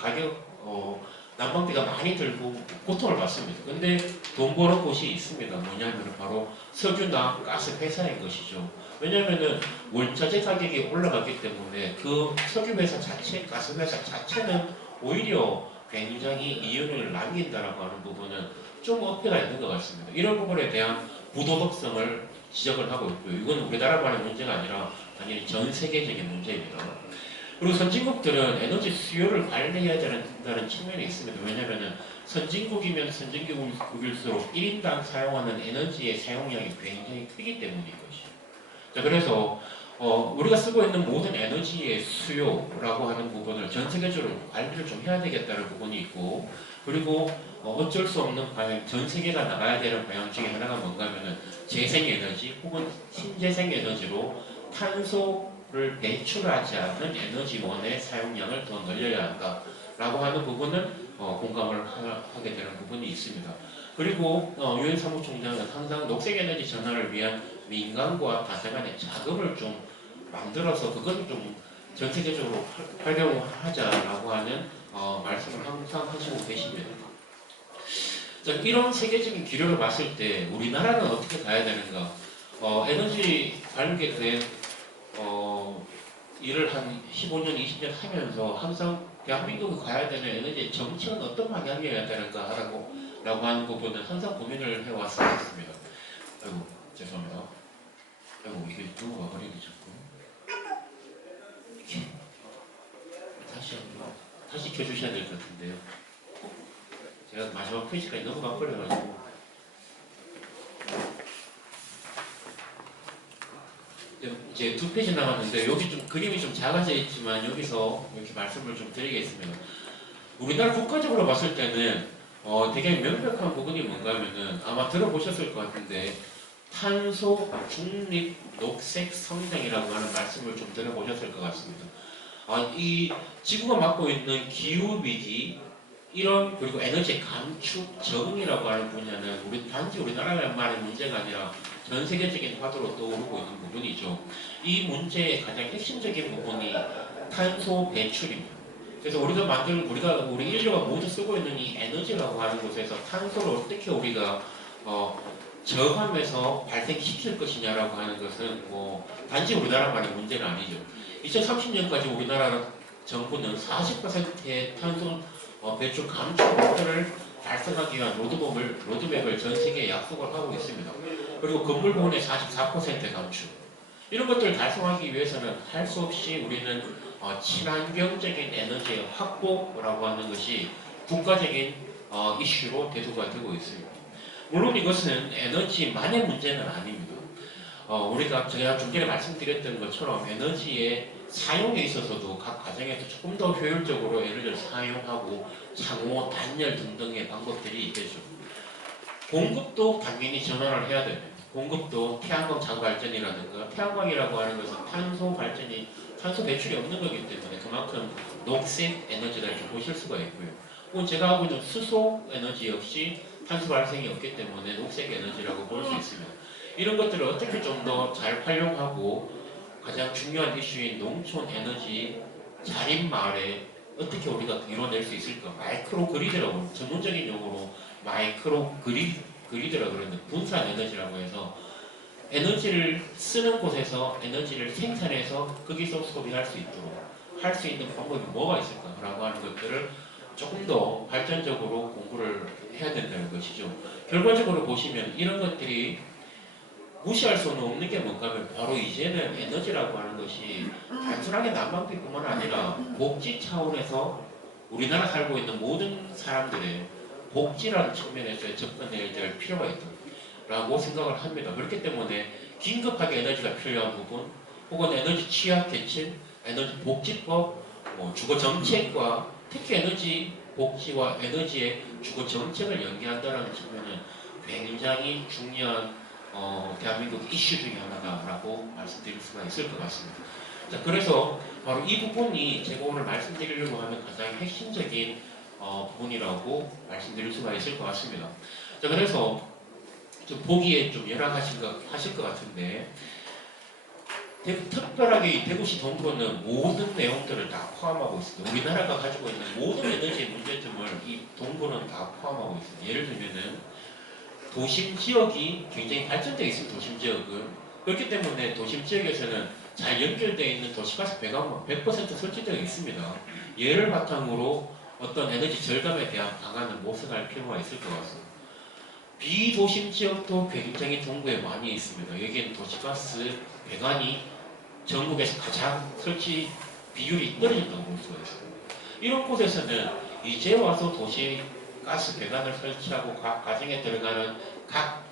난방비가 많이 들고 고통을 받습니다. 근데 돈 버는 곳이 있습니다. 뭐냐면 바로 석유나 가스 회사인 것이죠. 왜냐하면 원자재 가격이 올라가기 때문에 그 석유 회사 자체, 가스 회사 자체는 오히려 굉장히 이윤을 남긴다라고 하는 부분은 좀 어폐가 있는 것 같습니다. 이런 부분에 대한 부도덕성을 지적을 하고 있고요. 이건 우리나라만의 문제가 아니라 당연히 전 세계적인 문제입니다. 그리고 선진국들은 에너지 수요를 관리해야 된다는 측면이 있습니다. 왜냐하면 선진국이면 선진국일수록 1인당 사용하는 에너지의 사용량이 굉장히 크기 때문인 것이죠. 자, 그래서 우리가 쓰고 있는 모든 에너지의 수요라고 하는 부분을 전 세계적으로 관리를 좀 해야 되겠다는 부분이 있고, 그리고 어쩔 수 없는 방향, 전 세계가 나가야 되는 방향 중에 하나가 뭔가 하면은 재생에너지 혹은 신재생에너지로 탄소를 배출하지 않는 에너지원의 사용량을 더 늘려야 한다라고 하는 부분은 공감을 하게 되는 부분이 있습니다. 그리고 유엔 사무총장은 항상 녹색에너지 전환을 위한 민간과 다자 간의 자금을 좀 만들어서 그것을 좀 전 세계적으로 활용하자라고 하는 말씀을 항상 하시고 계십니다. 자, 이런 세계적인 기류를 봤을 때 우리나라는 어떻게 가야 되는가? 에너지 관계에 대한 일을 한 15년, 20년 하면서 항상 대한민국이 가야 되는 에너지 정책은 어떤 방향이어야 되는가라고 하는 부분은 항상 고민을 해왔습니다. 아이고, 죄송합니다. 아이고, 이게 넘어가 버리기 자꾸. 다시 켜주셔야 될 것 같은데요. 제가 마지막 페이지까지 넘어가 버려가지고. 이제 2페이지 남았는데 여기 좀 그림이 좀 작아져 있지만 여기서 이렇게 말씀을 좀 드리겠습니다. 우리나라 국가적으로 봤을 때는 되게 명백한 부분이 뭔가 하면은 아마 들어보셨을 것 같은데 탄소 중립 녹색 성장이라고 하는 말씀을 좀 들어보셨을 것 같습니다. 이 지구가 맡고 있는 기후 위기 그리고 에너지 감축 정의라고 하는 분야는 단지 우리나라만의 문제가 아니라 전 세계적인 화두로 떠오르고 있는 부분이죠. 이 문제의 가장 핵심적인 부분이 탄소 배출입니다. 그래서 우리 인류가 모두 쓰고 있는 이 에너지라고 하는 곳에서 탄소를 어떻게 우리가 저감해서 발생시킬 것이냐라고 하는 것은 단지 우리나라만의 문제는 아니죠. 2030년까지 우리나라 정부는 40%의 탄소 배출 감축 목표를 달성하기 위한 로드맵을 전 세계에 약속을 하고 있습니다. 그리고 건물 보온의 44% 감축. 이런 것들을 달성하기 위해서는 할 수 없이 우리는 친환경적인 에너지의 확보라고 하는 것이 국가적인 이슈로 대두가 되고 있습니다. 물론 이것은 에너지만의 문제는 아닙니다. 제가 좀 전에 말씀드렸던 것처럼 에너지의 사용에 있어서도 각 가정에서 조금 더 효율적으로 에너지를 사용하고 창호, 단열 등등의 방법들이 있겠죠. 공급도 당연히 전환을 해야 됩니다. 공급도 태양광 자발전이라든가 태양광이라고 하는 것은 탄소 배출이 없는 거기 때문에 그만큼 녹색 에너지다 이렇게 보실 수가 있고요. 혹은 제가 하고 있는 수소 에너지 역시 탄소 발생이 없기 때문에 녹색 에너지라고 볼 수 있습니다. 이런 것들을 어떻게 좀 더 잘 활용하고 가장 중요한 이슈인 농촌 에너지 자립마을의 어떻게 우리가 이뤄낼 수 있을까? 마이크로 그리드라고 전문적인 용어로 마이크로 그리드라고 그러는데 분산 에너지라고 해서 에너지를 쓰는 곳에서 에너지를 생산해서 거기서 소비할 수 있도록 할 수 있는 방법이 뭐가 있을까라고 하는 것들을 조금 더 발전적으로 공부를 해야 된다는 것이죠. 결과적으로 보시면 이런 것들이 무시할 수는 없는 게 뭔가 하면 바로 이제는 에너지라고 하는 것이 단순하게 난방비뿐만 아니라 복지 차원에서 우리나라 살고 있는 모든 사람들의 복지라는 측면에서 접근해야 될 필요가 있다고 생각을 합니다. 그렇기 때문에 긴급하게 에너지가 필요한 부분 혹은 에너지 취약계층, 에너지 복지법, 주거정책과 특히 에너지 복지와 에너지의 주거정책을 연계한다는 측면은 굉장히 중요한 대한민국 이슈 중에 하나다라고 말씀드릴 수가 있을 것 같습니다. 자, 그래서 바로 이 부분이 제가 오늘 말씀드리려고 하는 가장 핵심적인 부분이라고 말씀드릴 수가 있을 것 같습니다. 자, 그래서 좀 보기에 좀 열악하실 것 같은데 특별하게 이 대구시 동구는 모든 내용들을 다 포함하고 있습니다. 우리나라가 가지고 있는 모든 에너지의 문제점을 이 동구는 다 포함하고 있습니다. 예를 들면은 도심 지역이 굉장히 발전되어 있습니다. 도심 지역은 그렇기 때문에 도심 지역에서는 잘 연결되어 있는 도시가스 배관망 100% 설치되어 있습니다. 얘를 바탕으로 어떤 에너지 절감에 대한 방안을 모색할 필요가 있을 것 같습니다. 비도심 지역도 굉장히 동구에 많이 있습니다. 여기에는 도시가스 배관이 전국에서 가장 설치 비율이 떨어진다고 볼 수가 있습니다. 이런 곳에서는 이제 와서 도시가스 배관을 설치하고 각 가정에 들어가는 각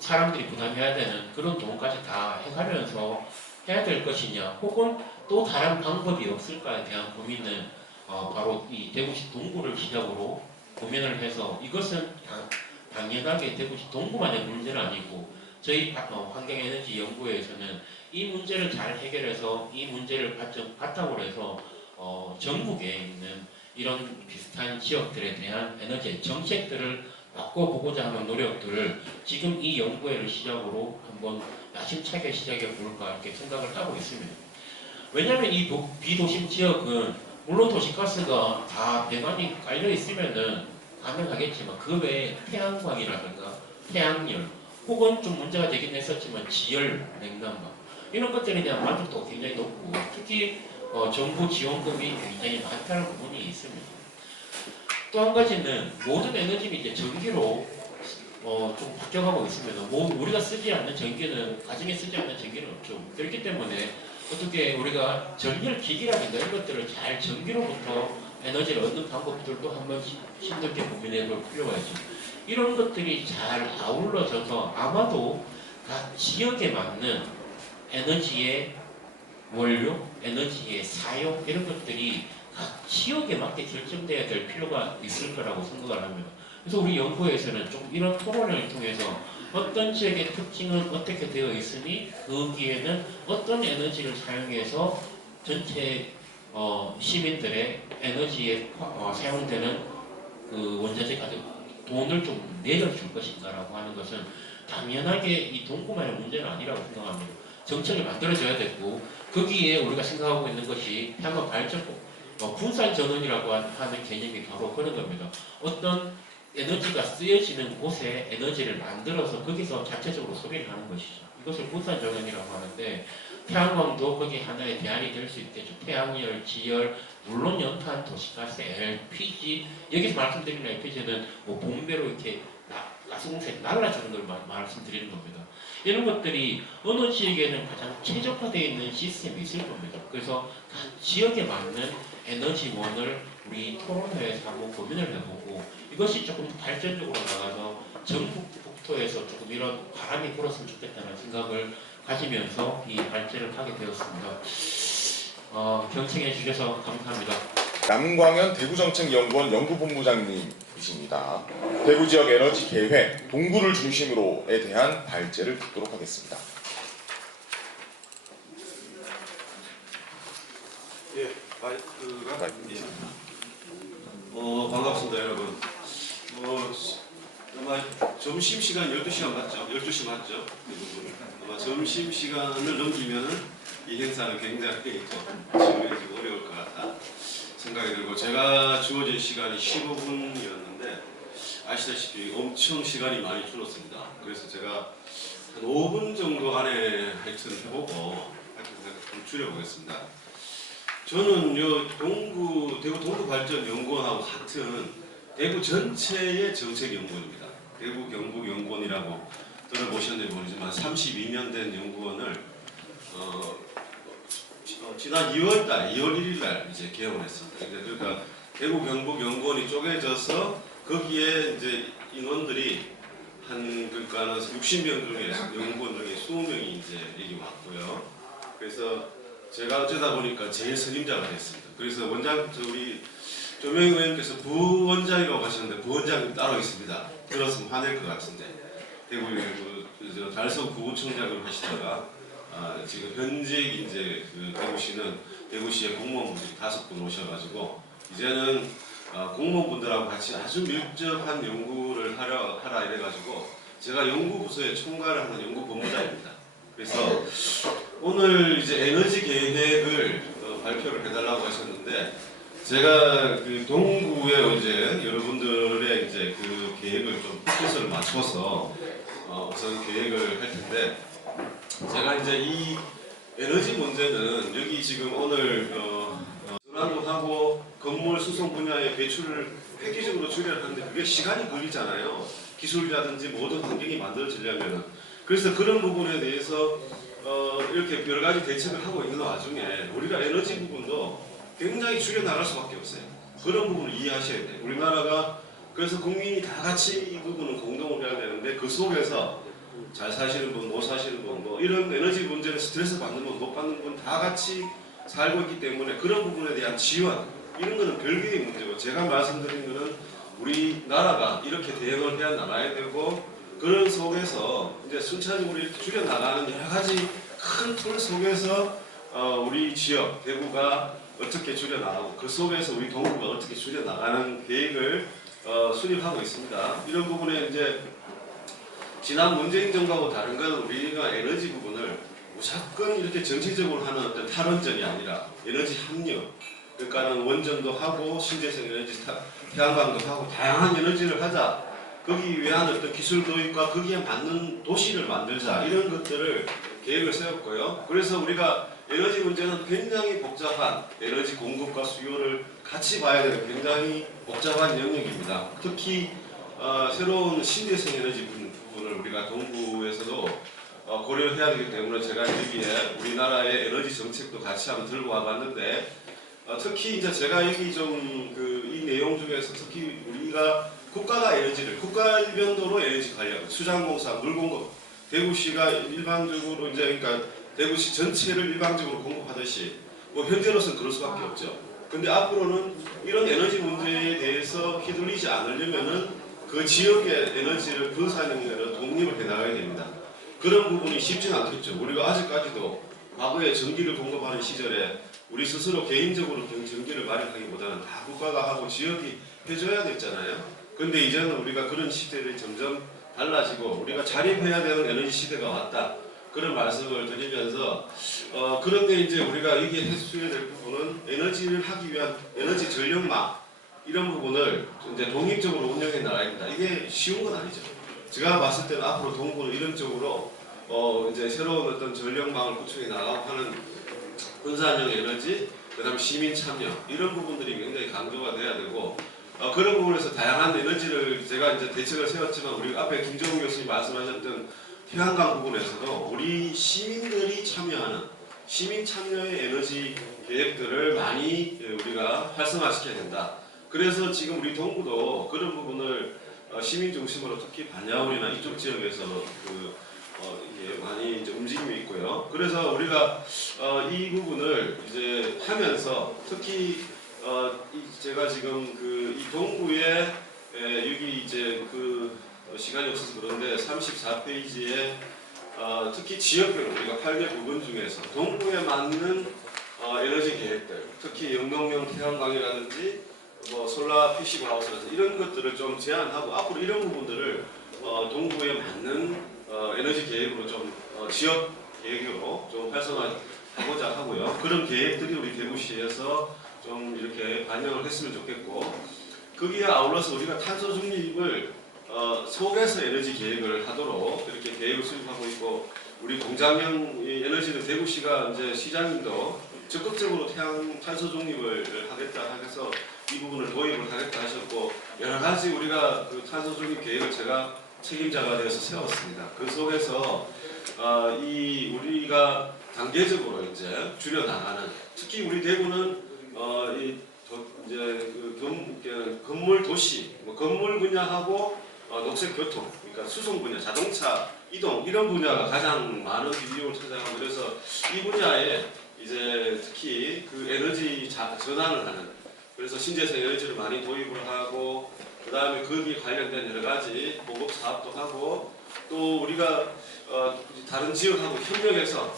사람들이 부담해야 되는 그런 돈까지 다 해가면서 해야 될 것이냐 혹은 또 다른 방법이 없을까에 대한 고민은 바로 이 대구시 동구를 시작으로 고민을 해서 이것은 당연하게 대구시 동구만의 문제는 아니고 저희 환경에너지연구회에서는 이 문제를 잘 해결해서 이 문제를 바탕으로 해서 전국에 있는 이런 비슷한 지역들에 대한 에너지 정책들을 바꿔보고자 하는 노력들을 지금 이 연구회를 시작으로 한번 야심차게 시작해 볼까 이렇게 생각을 하고 있습니다. 왜냐하면 이 비도심 지역은 물론 도시가스가 다 배관이 깔려 있으면은 가능하겠지만 그 외에 태양광이라든가 태양열 혹은 좀 문제가 되긴 했었지만 지열, 냉난방 이런 것들에 대한 만족도가 굉장히 높고 특히 정부 지원금이 굉장히 많다는 부분이 있습니다. 또 한 가지는 모든 에너지는 이제 전기로 좀 바뀌어가고 있습니다. 우리가 쓰지 않는 전기는 가정에 쓰지 않는 전기는 없죠. 그렇기 때문에 어떻게 우리가 전열 기기라든가 이런 것들을 잘 전기로부터 에너지를 얻는 방법들도 한번 힘들게 고민해 볼 필요가 있죠. 이런 것들이 잘 아울러져서 아마도 각 지역에 맞는 에너지의 원료, 에너지의 사용 이런 것들이 각 지역에 맞게 결정돼야 될 필요가 있을 거라고 생각을 합니다. 그래서 우리 연구에서는 좀 이런 토론을 통해서 어떤 지역의 특징은 어떻게 되어 있으니 거기에는 어떤 에너지를 사용해서 전체 시민들의 에너지에 사용되는 그 원자재 가지고 돈을 좀 내려줄 것인가라고 하는 것은 당연하게 이 동구만의 문제는 아니라고 생각합니다. 정책을 만들어줘야 되고 거기에 우리가 생각하고 있는 것이 태양광 발전국 분산 전원이라고 하는 개념이 바로 그런 겁니다. 어떤 에너지가 쓰여지는 곳에 에너지를 만들어서 거기서 자체적으로 소비를 하는 것이죠. 이것을 분산 전원이라고 하는데 태양광도 거기 하나의 대안이 될 수 있겠죠. 태양열, 지열, 물론 연탄, 도시가스, LPG 여기서 말씀드리는 LPG는 뭐 bom배로 이렇게 가스공사에 날라주는 걸 말씀드리는 겁니다. 이런 것들이 어느 지역에는 가장 최적화되어 있는 시스템이 있을 겁니다. 그래서 각 지역에 맞는 에너지원을 우리 토론회에서 한번 고민을 해보고 이것이 조금 발전적으로 나가서 전국 국토에서 조금 이런 바람이 불었으면 좋겠다는 생각을 가지면서 이 발제를 하게 되었습니다. 경청해 주셔서 감사합니다. 남광현 대구정책연구원 연구본부장님이십니다. 대구지역 에너지 계획, 동구를 중심으로에 대한 발제를 듣도록 하겠습니다. 예, 마이크가 반갑습니다, 여러분. 아마 점심시간 12시간 맞죠? 12시 맞죠? 아마 점심시간을 넘기면은 이 행사는 굉장히 지금 어려울 것 같다 생각합니다. 제가 주어진 시간이 15분이었는데 아시다시피 엄청 시간이 많이 줄었습니다. 그래서 제가 한 5분 정도 안에 하여튼 해보고 하여튼 좀 줄여보겠습니다. 저는 대구 동구발전연구원하고 같은 대구 전체의 정책연구원입니다. 대구 경북연구원이라고 들어보셨는지 모르지만 32년 된 연구원을 지난 2월 1일 날 이제 개원했습니다. 그러니까 대구 경북연구원이 쪼개져서 거기에 이제 인원들이 그러니까 60명 중에 연구원 중에 20명이 이제 여기 왔고요. 그래서 제가 어쩌다 보니까 제일 선임자가 됐습니다. 그래서 우리 조명희 의원께서 부원장이라고 하셨는데 부원장이 따로 있습니다. 들었으면 화낼 것 같은데 대구 달성 구청장으로 하시다가 지금 현직 이제 대구시의 공무원분들이 5분 오셔가지고 이제는 공무원분들하고 같이 아주 밀접한 연구를 하라 이래가지고 제가 연구부서의 총괄을 하는 연구본부장입니다. 그래서 오늘 이제 에너지 계획을 발표를 해달라고 하셨는데 제가 그 동구에 이제 여러분들의 이제 그 계획을 좀 포커스를 맞춰서 우선 계획을 할 텐데 제가 이제 이 에너지 문제는 여기 지금 오늘 전환도 하고 건물 수송 분야의 배출을 획기적으로 줄여야 하는데 그게 시간이 걸리잖아요. 기술이라든지 모든 환경이 만들어지려면은. 그래서 그런 부분에 대해서 이렇게 여러 가지 대책을 하고 있는 와중에 우리가 에너지 부분도 굉장히 줄여나갈 수밖에 없어요. 그런 부분을 이해하셔야 돼요. 우리나라가 그래서 국민이 다 같이 이 부분을 공동으로 해야 되는데 그 속에서 잘 사시는 분, 못 사시는 분, 뭐 이런 에너지 문제는 스트레스 받는 분, 못 받는 분 다 같이 살고 있기 때문에 그런 부분에 대한 지원 이런 거는 별개의 문제고 제가 말씀드린 거는 우리나라가 이렇게 대응을 해야 나가야 되고 그런 속에서 이제 순차적으로 이렇게 줄여나가는 여러 가지 큰 틀 속에서 우리 지역, 대구가 어떻게 줄여나가고 그 속에서 우리 동구가 어떻게 줄여나가는 계획을 수립하고 있습니다. 이런 부분에 이제 지난 문재인 정부하고 다른 건 우리가 에너지 부분을 무조건 이렇게 정치적으로 하는 어떤 탈원전이 아니라 에너지 합류 그러니까는 원전도 하고 신재생 에너지 태양광도 하고 다양한 에너지를 하자 거기 위한 어떤 기술 도입과 거기에 맞는 도시를 만들자 이런 것들을 계획을 세웠고요. 그래서 우리가 에너지 문제는 굉장히 복잡한 에너지 공급과 수요를 같이 봐야 되는 굉장히 복잡한 영역입니다. 특히 새로운 신재생 에너지 부분을 우리가 동구에서도 고려해야 되기 때문에 제가 여기에 우리나라의 에너지 정책도 같이 한번 들고 와봤는데 특히 이제 제가 여기 좀 이 내용 중에서 특히 우리가 국가가 에너지를 국가 일변도로 에너지 관리하고 수장공사, 물공급 대구시가 일반적으로 이제 그러니까 대구시 전체를 일방적으로 공급하듯이 뭐 현재로서는 그럴 수밖에 없죠. 근데 앞으로는 이런 에너지 문제에 대해서 휘둘리지 않으려면은 그 지역의 에너지를 분산형으로 독립을 해나가야 됩니다. 그런 부분이 쉽지는 않겠죠. 우리가 아직까지도 과거에 전기를 공급하는 시절에 우리 스스로 개인적으로 전기를 마련하기보다는 다 국가가 하고 지역이 해줘야 됐잖아요. 근데 이제는 우리가 그런 시대들이 점점 달라지고 우리가 자립해야 되는 에너지 시대가 왔다. 그런 말씀을 드리면서 그런데 이제 우리가 여기에 해수해야 될 부분은 에너지를 하기 위한 에너지 전력망 이런 부분을 이제 독립적으로 운영해 나가야 된다. 이게 쉬운 건 아니죠. 제가 봤을 때는 앞으로 동구는 이런 쪽으로 이제 새로운 어떤 전력망을 구축해 나가고 하는 분산형 에너지, 그다음에 시민 참여 이런 부분들이 굉장히 강조가 돼야 되고 그런 부분에서 다양한 에너지를 제가 이제 대책을 세웠지만 우리 앞에 김정은 교수님 말씀하셨던 태양광 부분에서도 우리 시민들이 참여하는 시민 참여의 에너지 계획들을 많이 우리가 활성화시켜야 된다. 그래서 지금 우리 동구도 그런 부분을 시민 중심으로 특히 반야울이나 이쪽 지역에서 이게 많이 이제 움직임이 있고요. 그래서 우리가 이 부분을 이제 하면서 특히 제가 지금 이 동구에 여기 이제 시간이 없어서 그런데 34페이지에 특히 지역별로 우리가 8개 부분 중에서 동구에 맞는 에너지 계획들, 특히 영농용 태양광이라든지 뭐 솔라 PCB 하우스라든지 이런 것들을 좀 제안하고 앞으로 이런 부분들을 동구에 맞는 에너지 계획으로 좀 지역 계획으로 좀 활성화하고자 하고요. 그런 계획들이 우리 대구시에서 좀 이렇게 반영을 했으면 좋겠고, 거기에 아울러서 우리가 탄소 중립을 속에서 에너지 계획을 하도록 이렇게 계획을 수립하고 있고, 우리 공장형 에너지는 대구시가 이제 시장님도 적극적으로 탄소 중립을 하겠다 해서 이 부분을 도입을 하겠다 하셨고, 여러 가지 우리가 그 탄소 중립 계획을 제가 책임자가 되어서 세웠습니다. 그 속에서 우리가 단계적으로 이제 줄여나가는, 특히 우리 대구는 이제 그 건물 도시, 건물 분야하고 녹색 교통, 그러니까 수송 분야, 자동차 이동 이런 분야가 가장 많은 비중을 차지하고, 그래서 이 분야에 이제 특히 그 에너지 전환을 하는, 그래서 신재생 에너지를 많이 도입을 하고, 그 다음에 거기에 관련된 여러 가지 보급 사업도 하고, 또 우리가 다른 지역하고 협력해서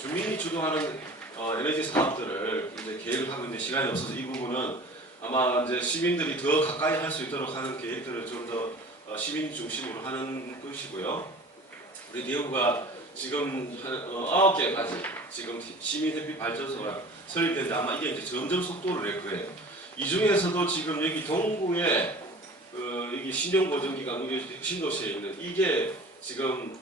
주민이 주도하는 에너지 사업들을 이제 계획을 하고 있는데 시간이 없어서 이 부분은 아마 이제 시민들이 더 가까이 할 수 있도록 하는 계획들을 좀 더 시민 중심으로 하는 것이고요. 우리 대구가 지금 한 9개까지 지금 시민 햇빛 발전소가 설립됐는데 아마 이게 이제 점점 속도를 낼 거예요. 이 중에서도 지금 여기 동구에 여기 신용보정기가 신도시에 있는 이게 지금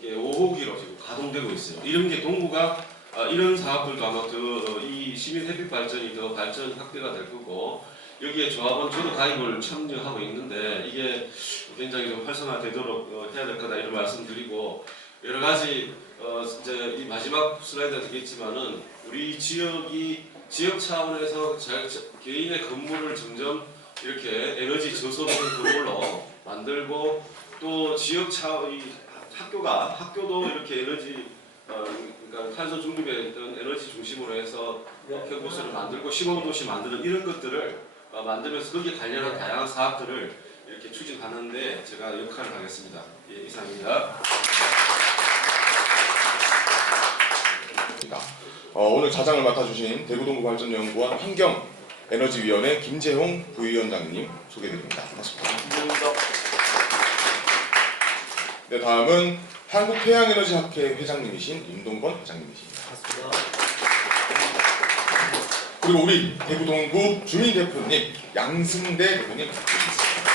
이게 5호기로 지금 가동되고 있어요. 이런 게 동구가 이런 사업들도 아마 더 이 시민 햇빛 발전이 더 발전 확대가 될 거고, 여기에 조합원 저도 가입을 참여하고 있는데 이게 굉장히 좀 활성화되도록 해야 될 거다 이런 말씀드리고, 여러 가지 이제 이 마지막 슬라이드가 되겠지만은 우리 지역 차원에서 개인의 건물을 점점 이렇게 에너지 저소득 건물로 만들고, 또 지역 학교도 이렇게 에너지 그러니까 탄소 중립의 어떤 에너지 중심으로 해서 캠퍼스를 만들고 시공도시 만드는 이런 것들을 만들면서 거기에 관련한 다양한 사업들을 이렇게 추진하는데 제가 역할을 하겠습니다. 예, 이상입니다. 오늘 자장을 맡아주신 대구동구발전연구원 환경에너지위원회 김재홍 부위원장님 소개드립니다. 반갑습니다. 네, 다음은 한국해양에너지학회 회장님이신 임동건 회장님이십니다. 그리고 우리 대구동구 주민대표님 양승대 대표님 모시겠습니다.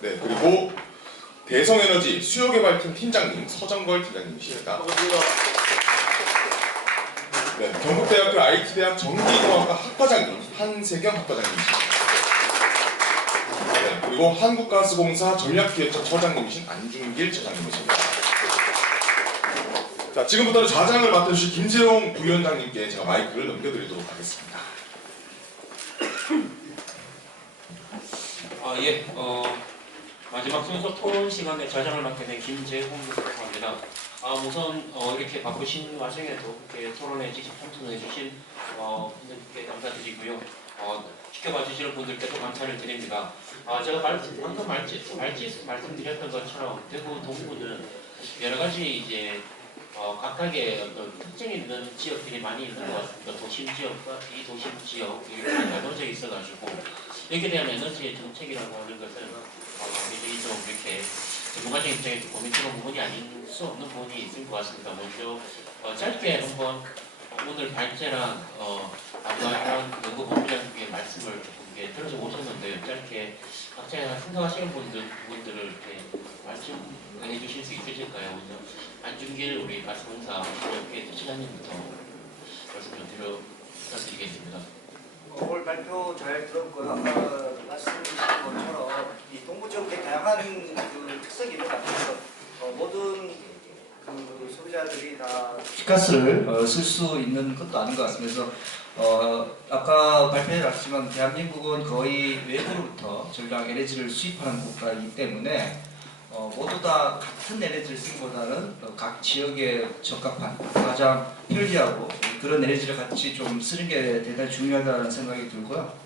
네, 그리고 대성에너지 수요개발팀 팀장님 서정걸 팀장님이십니다. 네, 경북대학교 IT대학 전기공학과 학과장님 한세경 학과장님이십니다. 네, 그리고 한국가스공사 전략기획처 처장님이신 안중길 처장님이십니다. 자, 지금부터는 좌장을 맡아주신 김재홍 부위원장님께 제가 마이크를 넘겨드리도록 하겠습니다. 마지막 순서 토론 시간에 좌장을 맡게 된 김재홍이라고 합니다. 우선 이렇게 바쁘신 와중에도 이렇게 토론에 직접 참석해 주신 분들께 감사드리고요. 지켜봐 주시는 분들께도 감사를 드립니다. 제가 방금 말씀드렸던 것처럼 대구 동구는 여러 가지 이제 각각의 어떤 특징이 있는 지역들이 많이 있는 것 같습니다. 도심 지역과 비도심 지역 이렇게 나눠져 있어가지고 여기에 대한 에너지의 정책이라고 하는 것은 미리 좀 이렇게 전문가적인 입장에서 고민스러운 부분이 아닐 수 없는 부분이 있을 것 같습니다. 먼저 짧게 한번 오늘 발제랑 아까 연구본부장님의 말씀을 들어서 오셨는데 짧게 각자 생각하시는 부분들을 이렇게 말씀해 주실 수 있으실까요? 먼저 안중길 우리 가스공사 이렇게 시장님부터 말씀 좀 부탁드리겠습니다. 오늘 발표 잘 들었고 아까 말씀주신 것처럼 이 동부 지역의 다양한 그 특성이 있는 것 같아서 모든 그 소비자들이 다 가스를 쓸 수 있는 것도 아닌 것 같습니다. 그래서 아까 발표했지만 대한민국은 거의 외부로부터 전략 에너지를 수입하는 국가이기 때문에 모두 다 같은 에너지를 쓰기보다는 각 지역에 적합한 가장 편리하고 그런 에너지를 같이 좀 쓰는 게 대단히 중요하다는 생각이 들고요.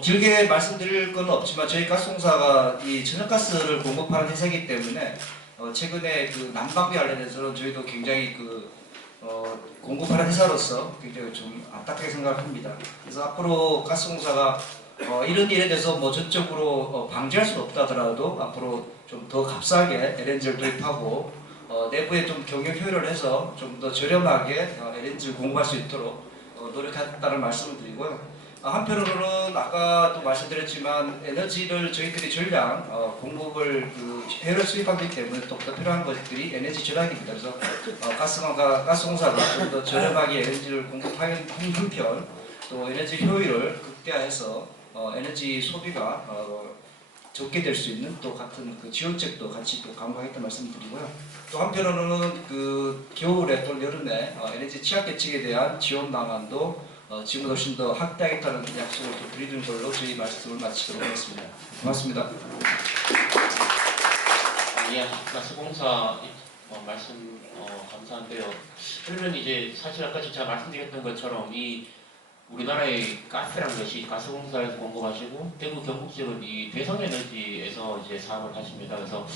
길게 말씀드릴 건 없지만 저희 가스공사가 이 천연가스를 공급하는 회사이기 때문에 최근에 그 난방비 관련해서는 저희도 굉장히 공급하는 회사로서 굉장히 좀 안타깝게 생각합니다. 그래서 앞으로 가스공사가 이런 일에 대해서 뭐 전적으로 방지할 수는 없다 하더라도 앞으로 좀 더 값싸게 LNG를 도입하고 내부에 좀 경영 효율을 해서 좀 더 저렴하게 LNG를 공급할 수 있도록 노력했다는 말씀을 드리고요. 한편으로는 아까 또 말씀드렸지만 에너지를 저희들이 전량 공급을 해외로 수입하기 때문에 또 필요한 것들이 에너지 절약입니다. 그래서 가스공사가 좀 더 저렴하게 에너지를 공급하는 한편 또 에너지 효율을 극대화해서 에너지 소비가 적게 될 수 있는 또 같은 그 지원책도 같이 또 강구하겠다는 말씀드리고요. 또 한편으로는 그 겨울에 또 여름에 에너지 취약계층에 대한 지원 방안도 지금보다 훨씬 더 확대하겠다는 약속을 또 드리는 걸로 저희 말씀을 마치도록 하겠습니다. 고맙습니다. 예, 가스공사 말씀 감사한데요. 그러면 이제 사실 아까 제가 말씀드렸던 것처럼 이 우리나라의 가스라는 것이 가스공사에서 공급하시고 대구 경북 지역은 이 대성에너지에서 이제 사업을 하십니다. 그래서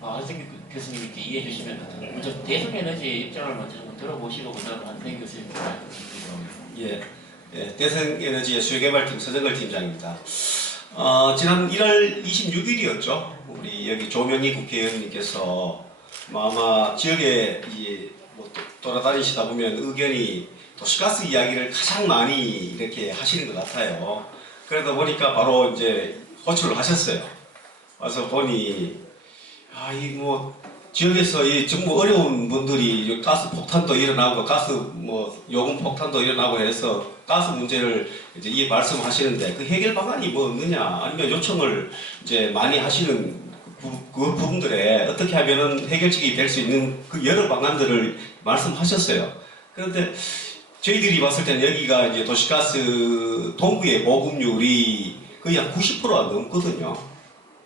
한승규 교수님께 이해해 주시면 먼저 대성에너지 입장을 먼저 좀 들어보시고 그다음 한승규 교수님께 말씀드리겠습니다. 예, 대성에너지의 수요개발팀 서정걸 팀장입니다. 지난 1월 26일이었죠. 우리 여기 조명희 국회의원님께서 아마 지역에 돌아다니시다 보면 의견이 도시가스 이야기를 가장 많이 이렇게 하시는 것 같아요. 그러다 보니까 바로 이제 호출을 하셨어요. 와서 보니 지역에서 이 정말 어려운 분들이 가스 폭탄도 일어나고 가스 요금 폭탄도 일어나고 해서 가스 문제를 이제 이 말씀하시는데 그 해결 방안이 뭐 없느냐 아니면 요청을 이제 많이 하시는 그 부분들에 어떻게 하면은 해결책이 될 수 있는 그 여러 방안들을 말씀하셨어요. 그런데 저희들이 봤을 때는 여기가 이제 도시가스 동구의 보급률이 거의 한 90%가 넘거든요.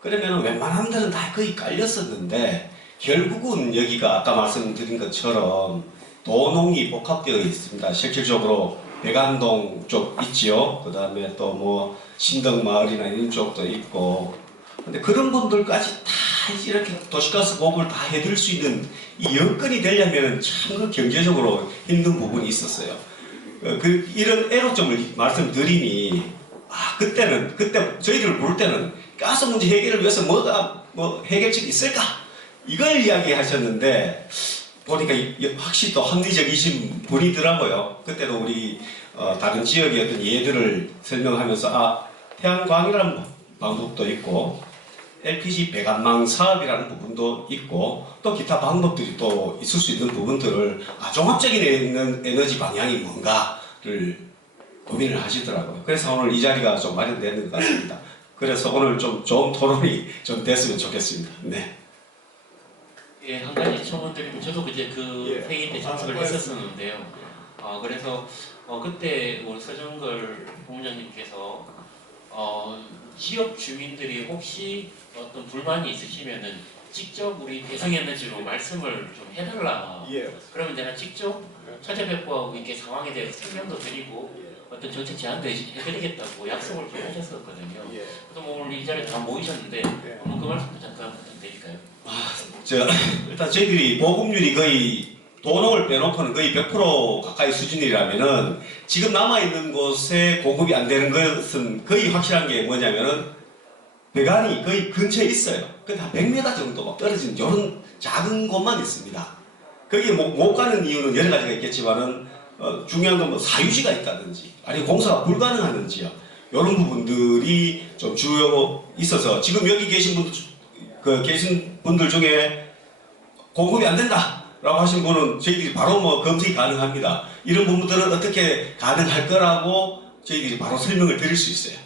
그러면 웬만한 데는 다 거의 깔렸었는데 결국은 여기가 아까 말씀드린 것처럼 도농이 복합되어 있습니다. 실질적으로 백안동 쪽 있지요. 그 다음에 또 뭐 신덕마을이나 이런 쪽도 있고. 근데 그런 분들까지 다 이렇게 도시가스 보급을 다 해드릴 수 있는 이 여건이 되려면 참 그 경제적으로 힘든 부분이 있었어요. 이런 애로점을 말씀드리니 그때 저희들을 부를 때는 가스 문제 해결을 위해서 뭐 해결책이 있을까? 이걸 이야기하셨는데 보니까 확실히 또 합리적이신 분이더라고요. 그때도 우리 다른 지역의 어떤 예들을 설명하면서 태양광이라는 방법도 있고 LPG 배관망 사업이라는 부분도 있고 또 기타 방법들이 또 있을 수 있는 부분들을 종합적인 에너지 방향이 뭔가를 고민을 하시더라고요. 그래서 오늘 이 자리가 좀 마련되는 것 같습니다. 그래서 오늘 좀 좋은 토론이 좀 됐으면 좋겠습니다. 네. 예, 한 가지 첨언드리면 저도 그제 그 회의 때 참석을 했었는데요. 그래서 그때 우리 서정걸 본부장님께서 지역 주민들이 혹시 어떤 불만이 있으시면은 직접 우리 대성에너지로 말씀을 좀 해달라. 그러면 제가 직접 찾아뵙고 이렇게 상황에 대해서 설명도 드리고 어떤 정책 제안도 해드리겠다고 약속을 좀 하셨었거든요. 그래서 뭐 오늘 이 자리에 다 모이셨는데 한번 그 말씀도 잠깐 부탁드릴까요? 일단 저희들이 보급률이 거의 도농을 빼놓고는 거의 100% 가까이 수준이라면은 지금 남아있는 곳에 공급이 안 되는 것은 거의 확실한 게 뭐냐면은 배관이 거의 근처에 있어요. 근데 한 100m 정도 떨어진 이런 작은 곳만 있습니다. 거기에 못 가는 이유는 여러 가지가 있겠지만은 중요한 건 뭐 사유지가 있다든지 아니 공사가 불가능하든지요. 이런 부분들이 좀 주요 있어서 지금 여기 계신 분들 중에 공급이 안 된다 라고 하신 분은 저희들이 바로 뭐 검증이 가능합니다. 이런 부분들은 어떻게 가능할 거라고 저희들이 바로 설명을 드릴 수 있어요.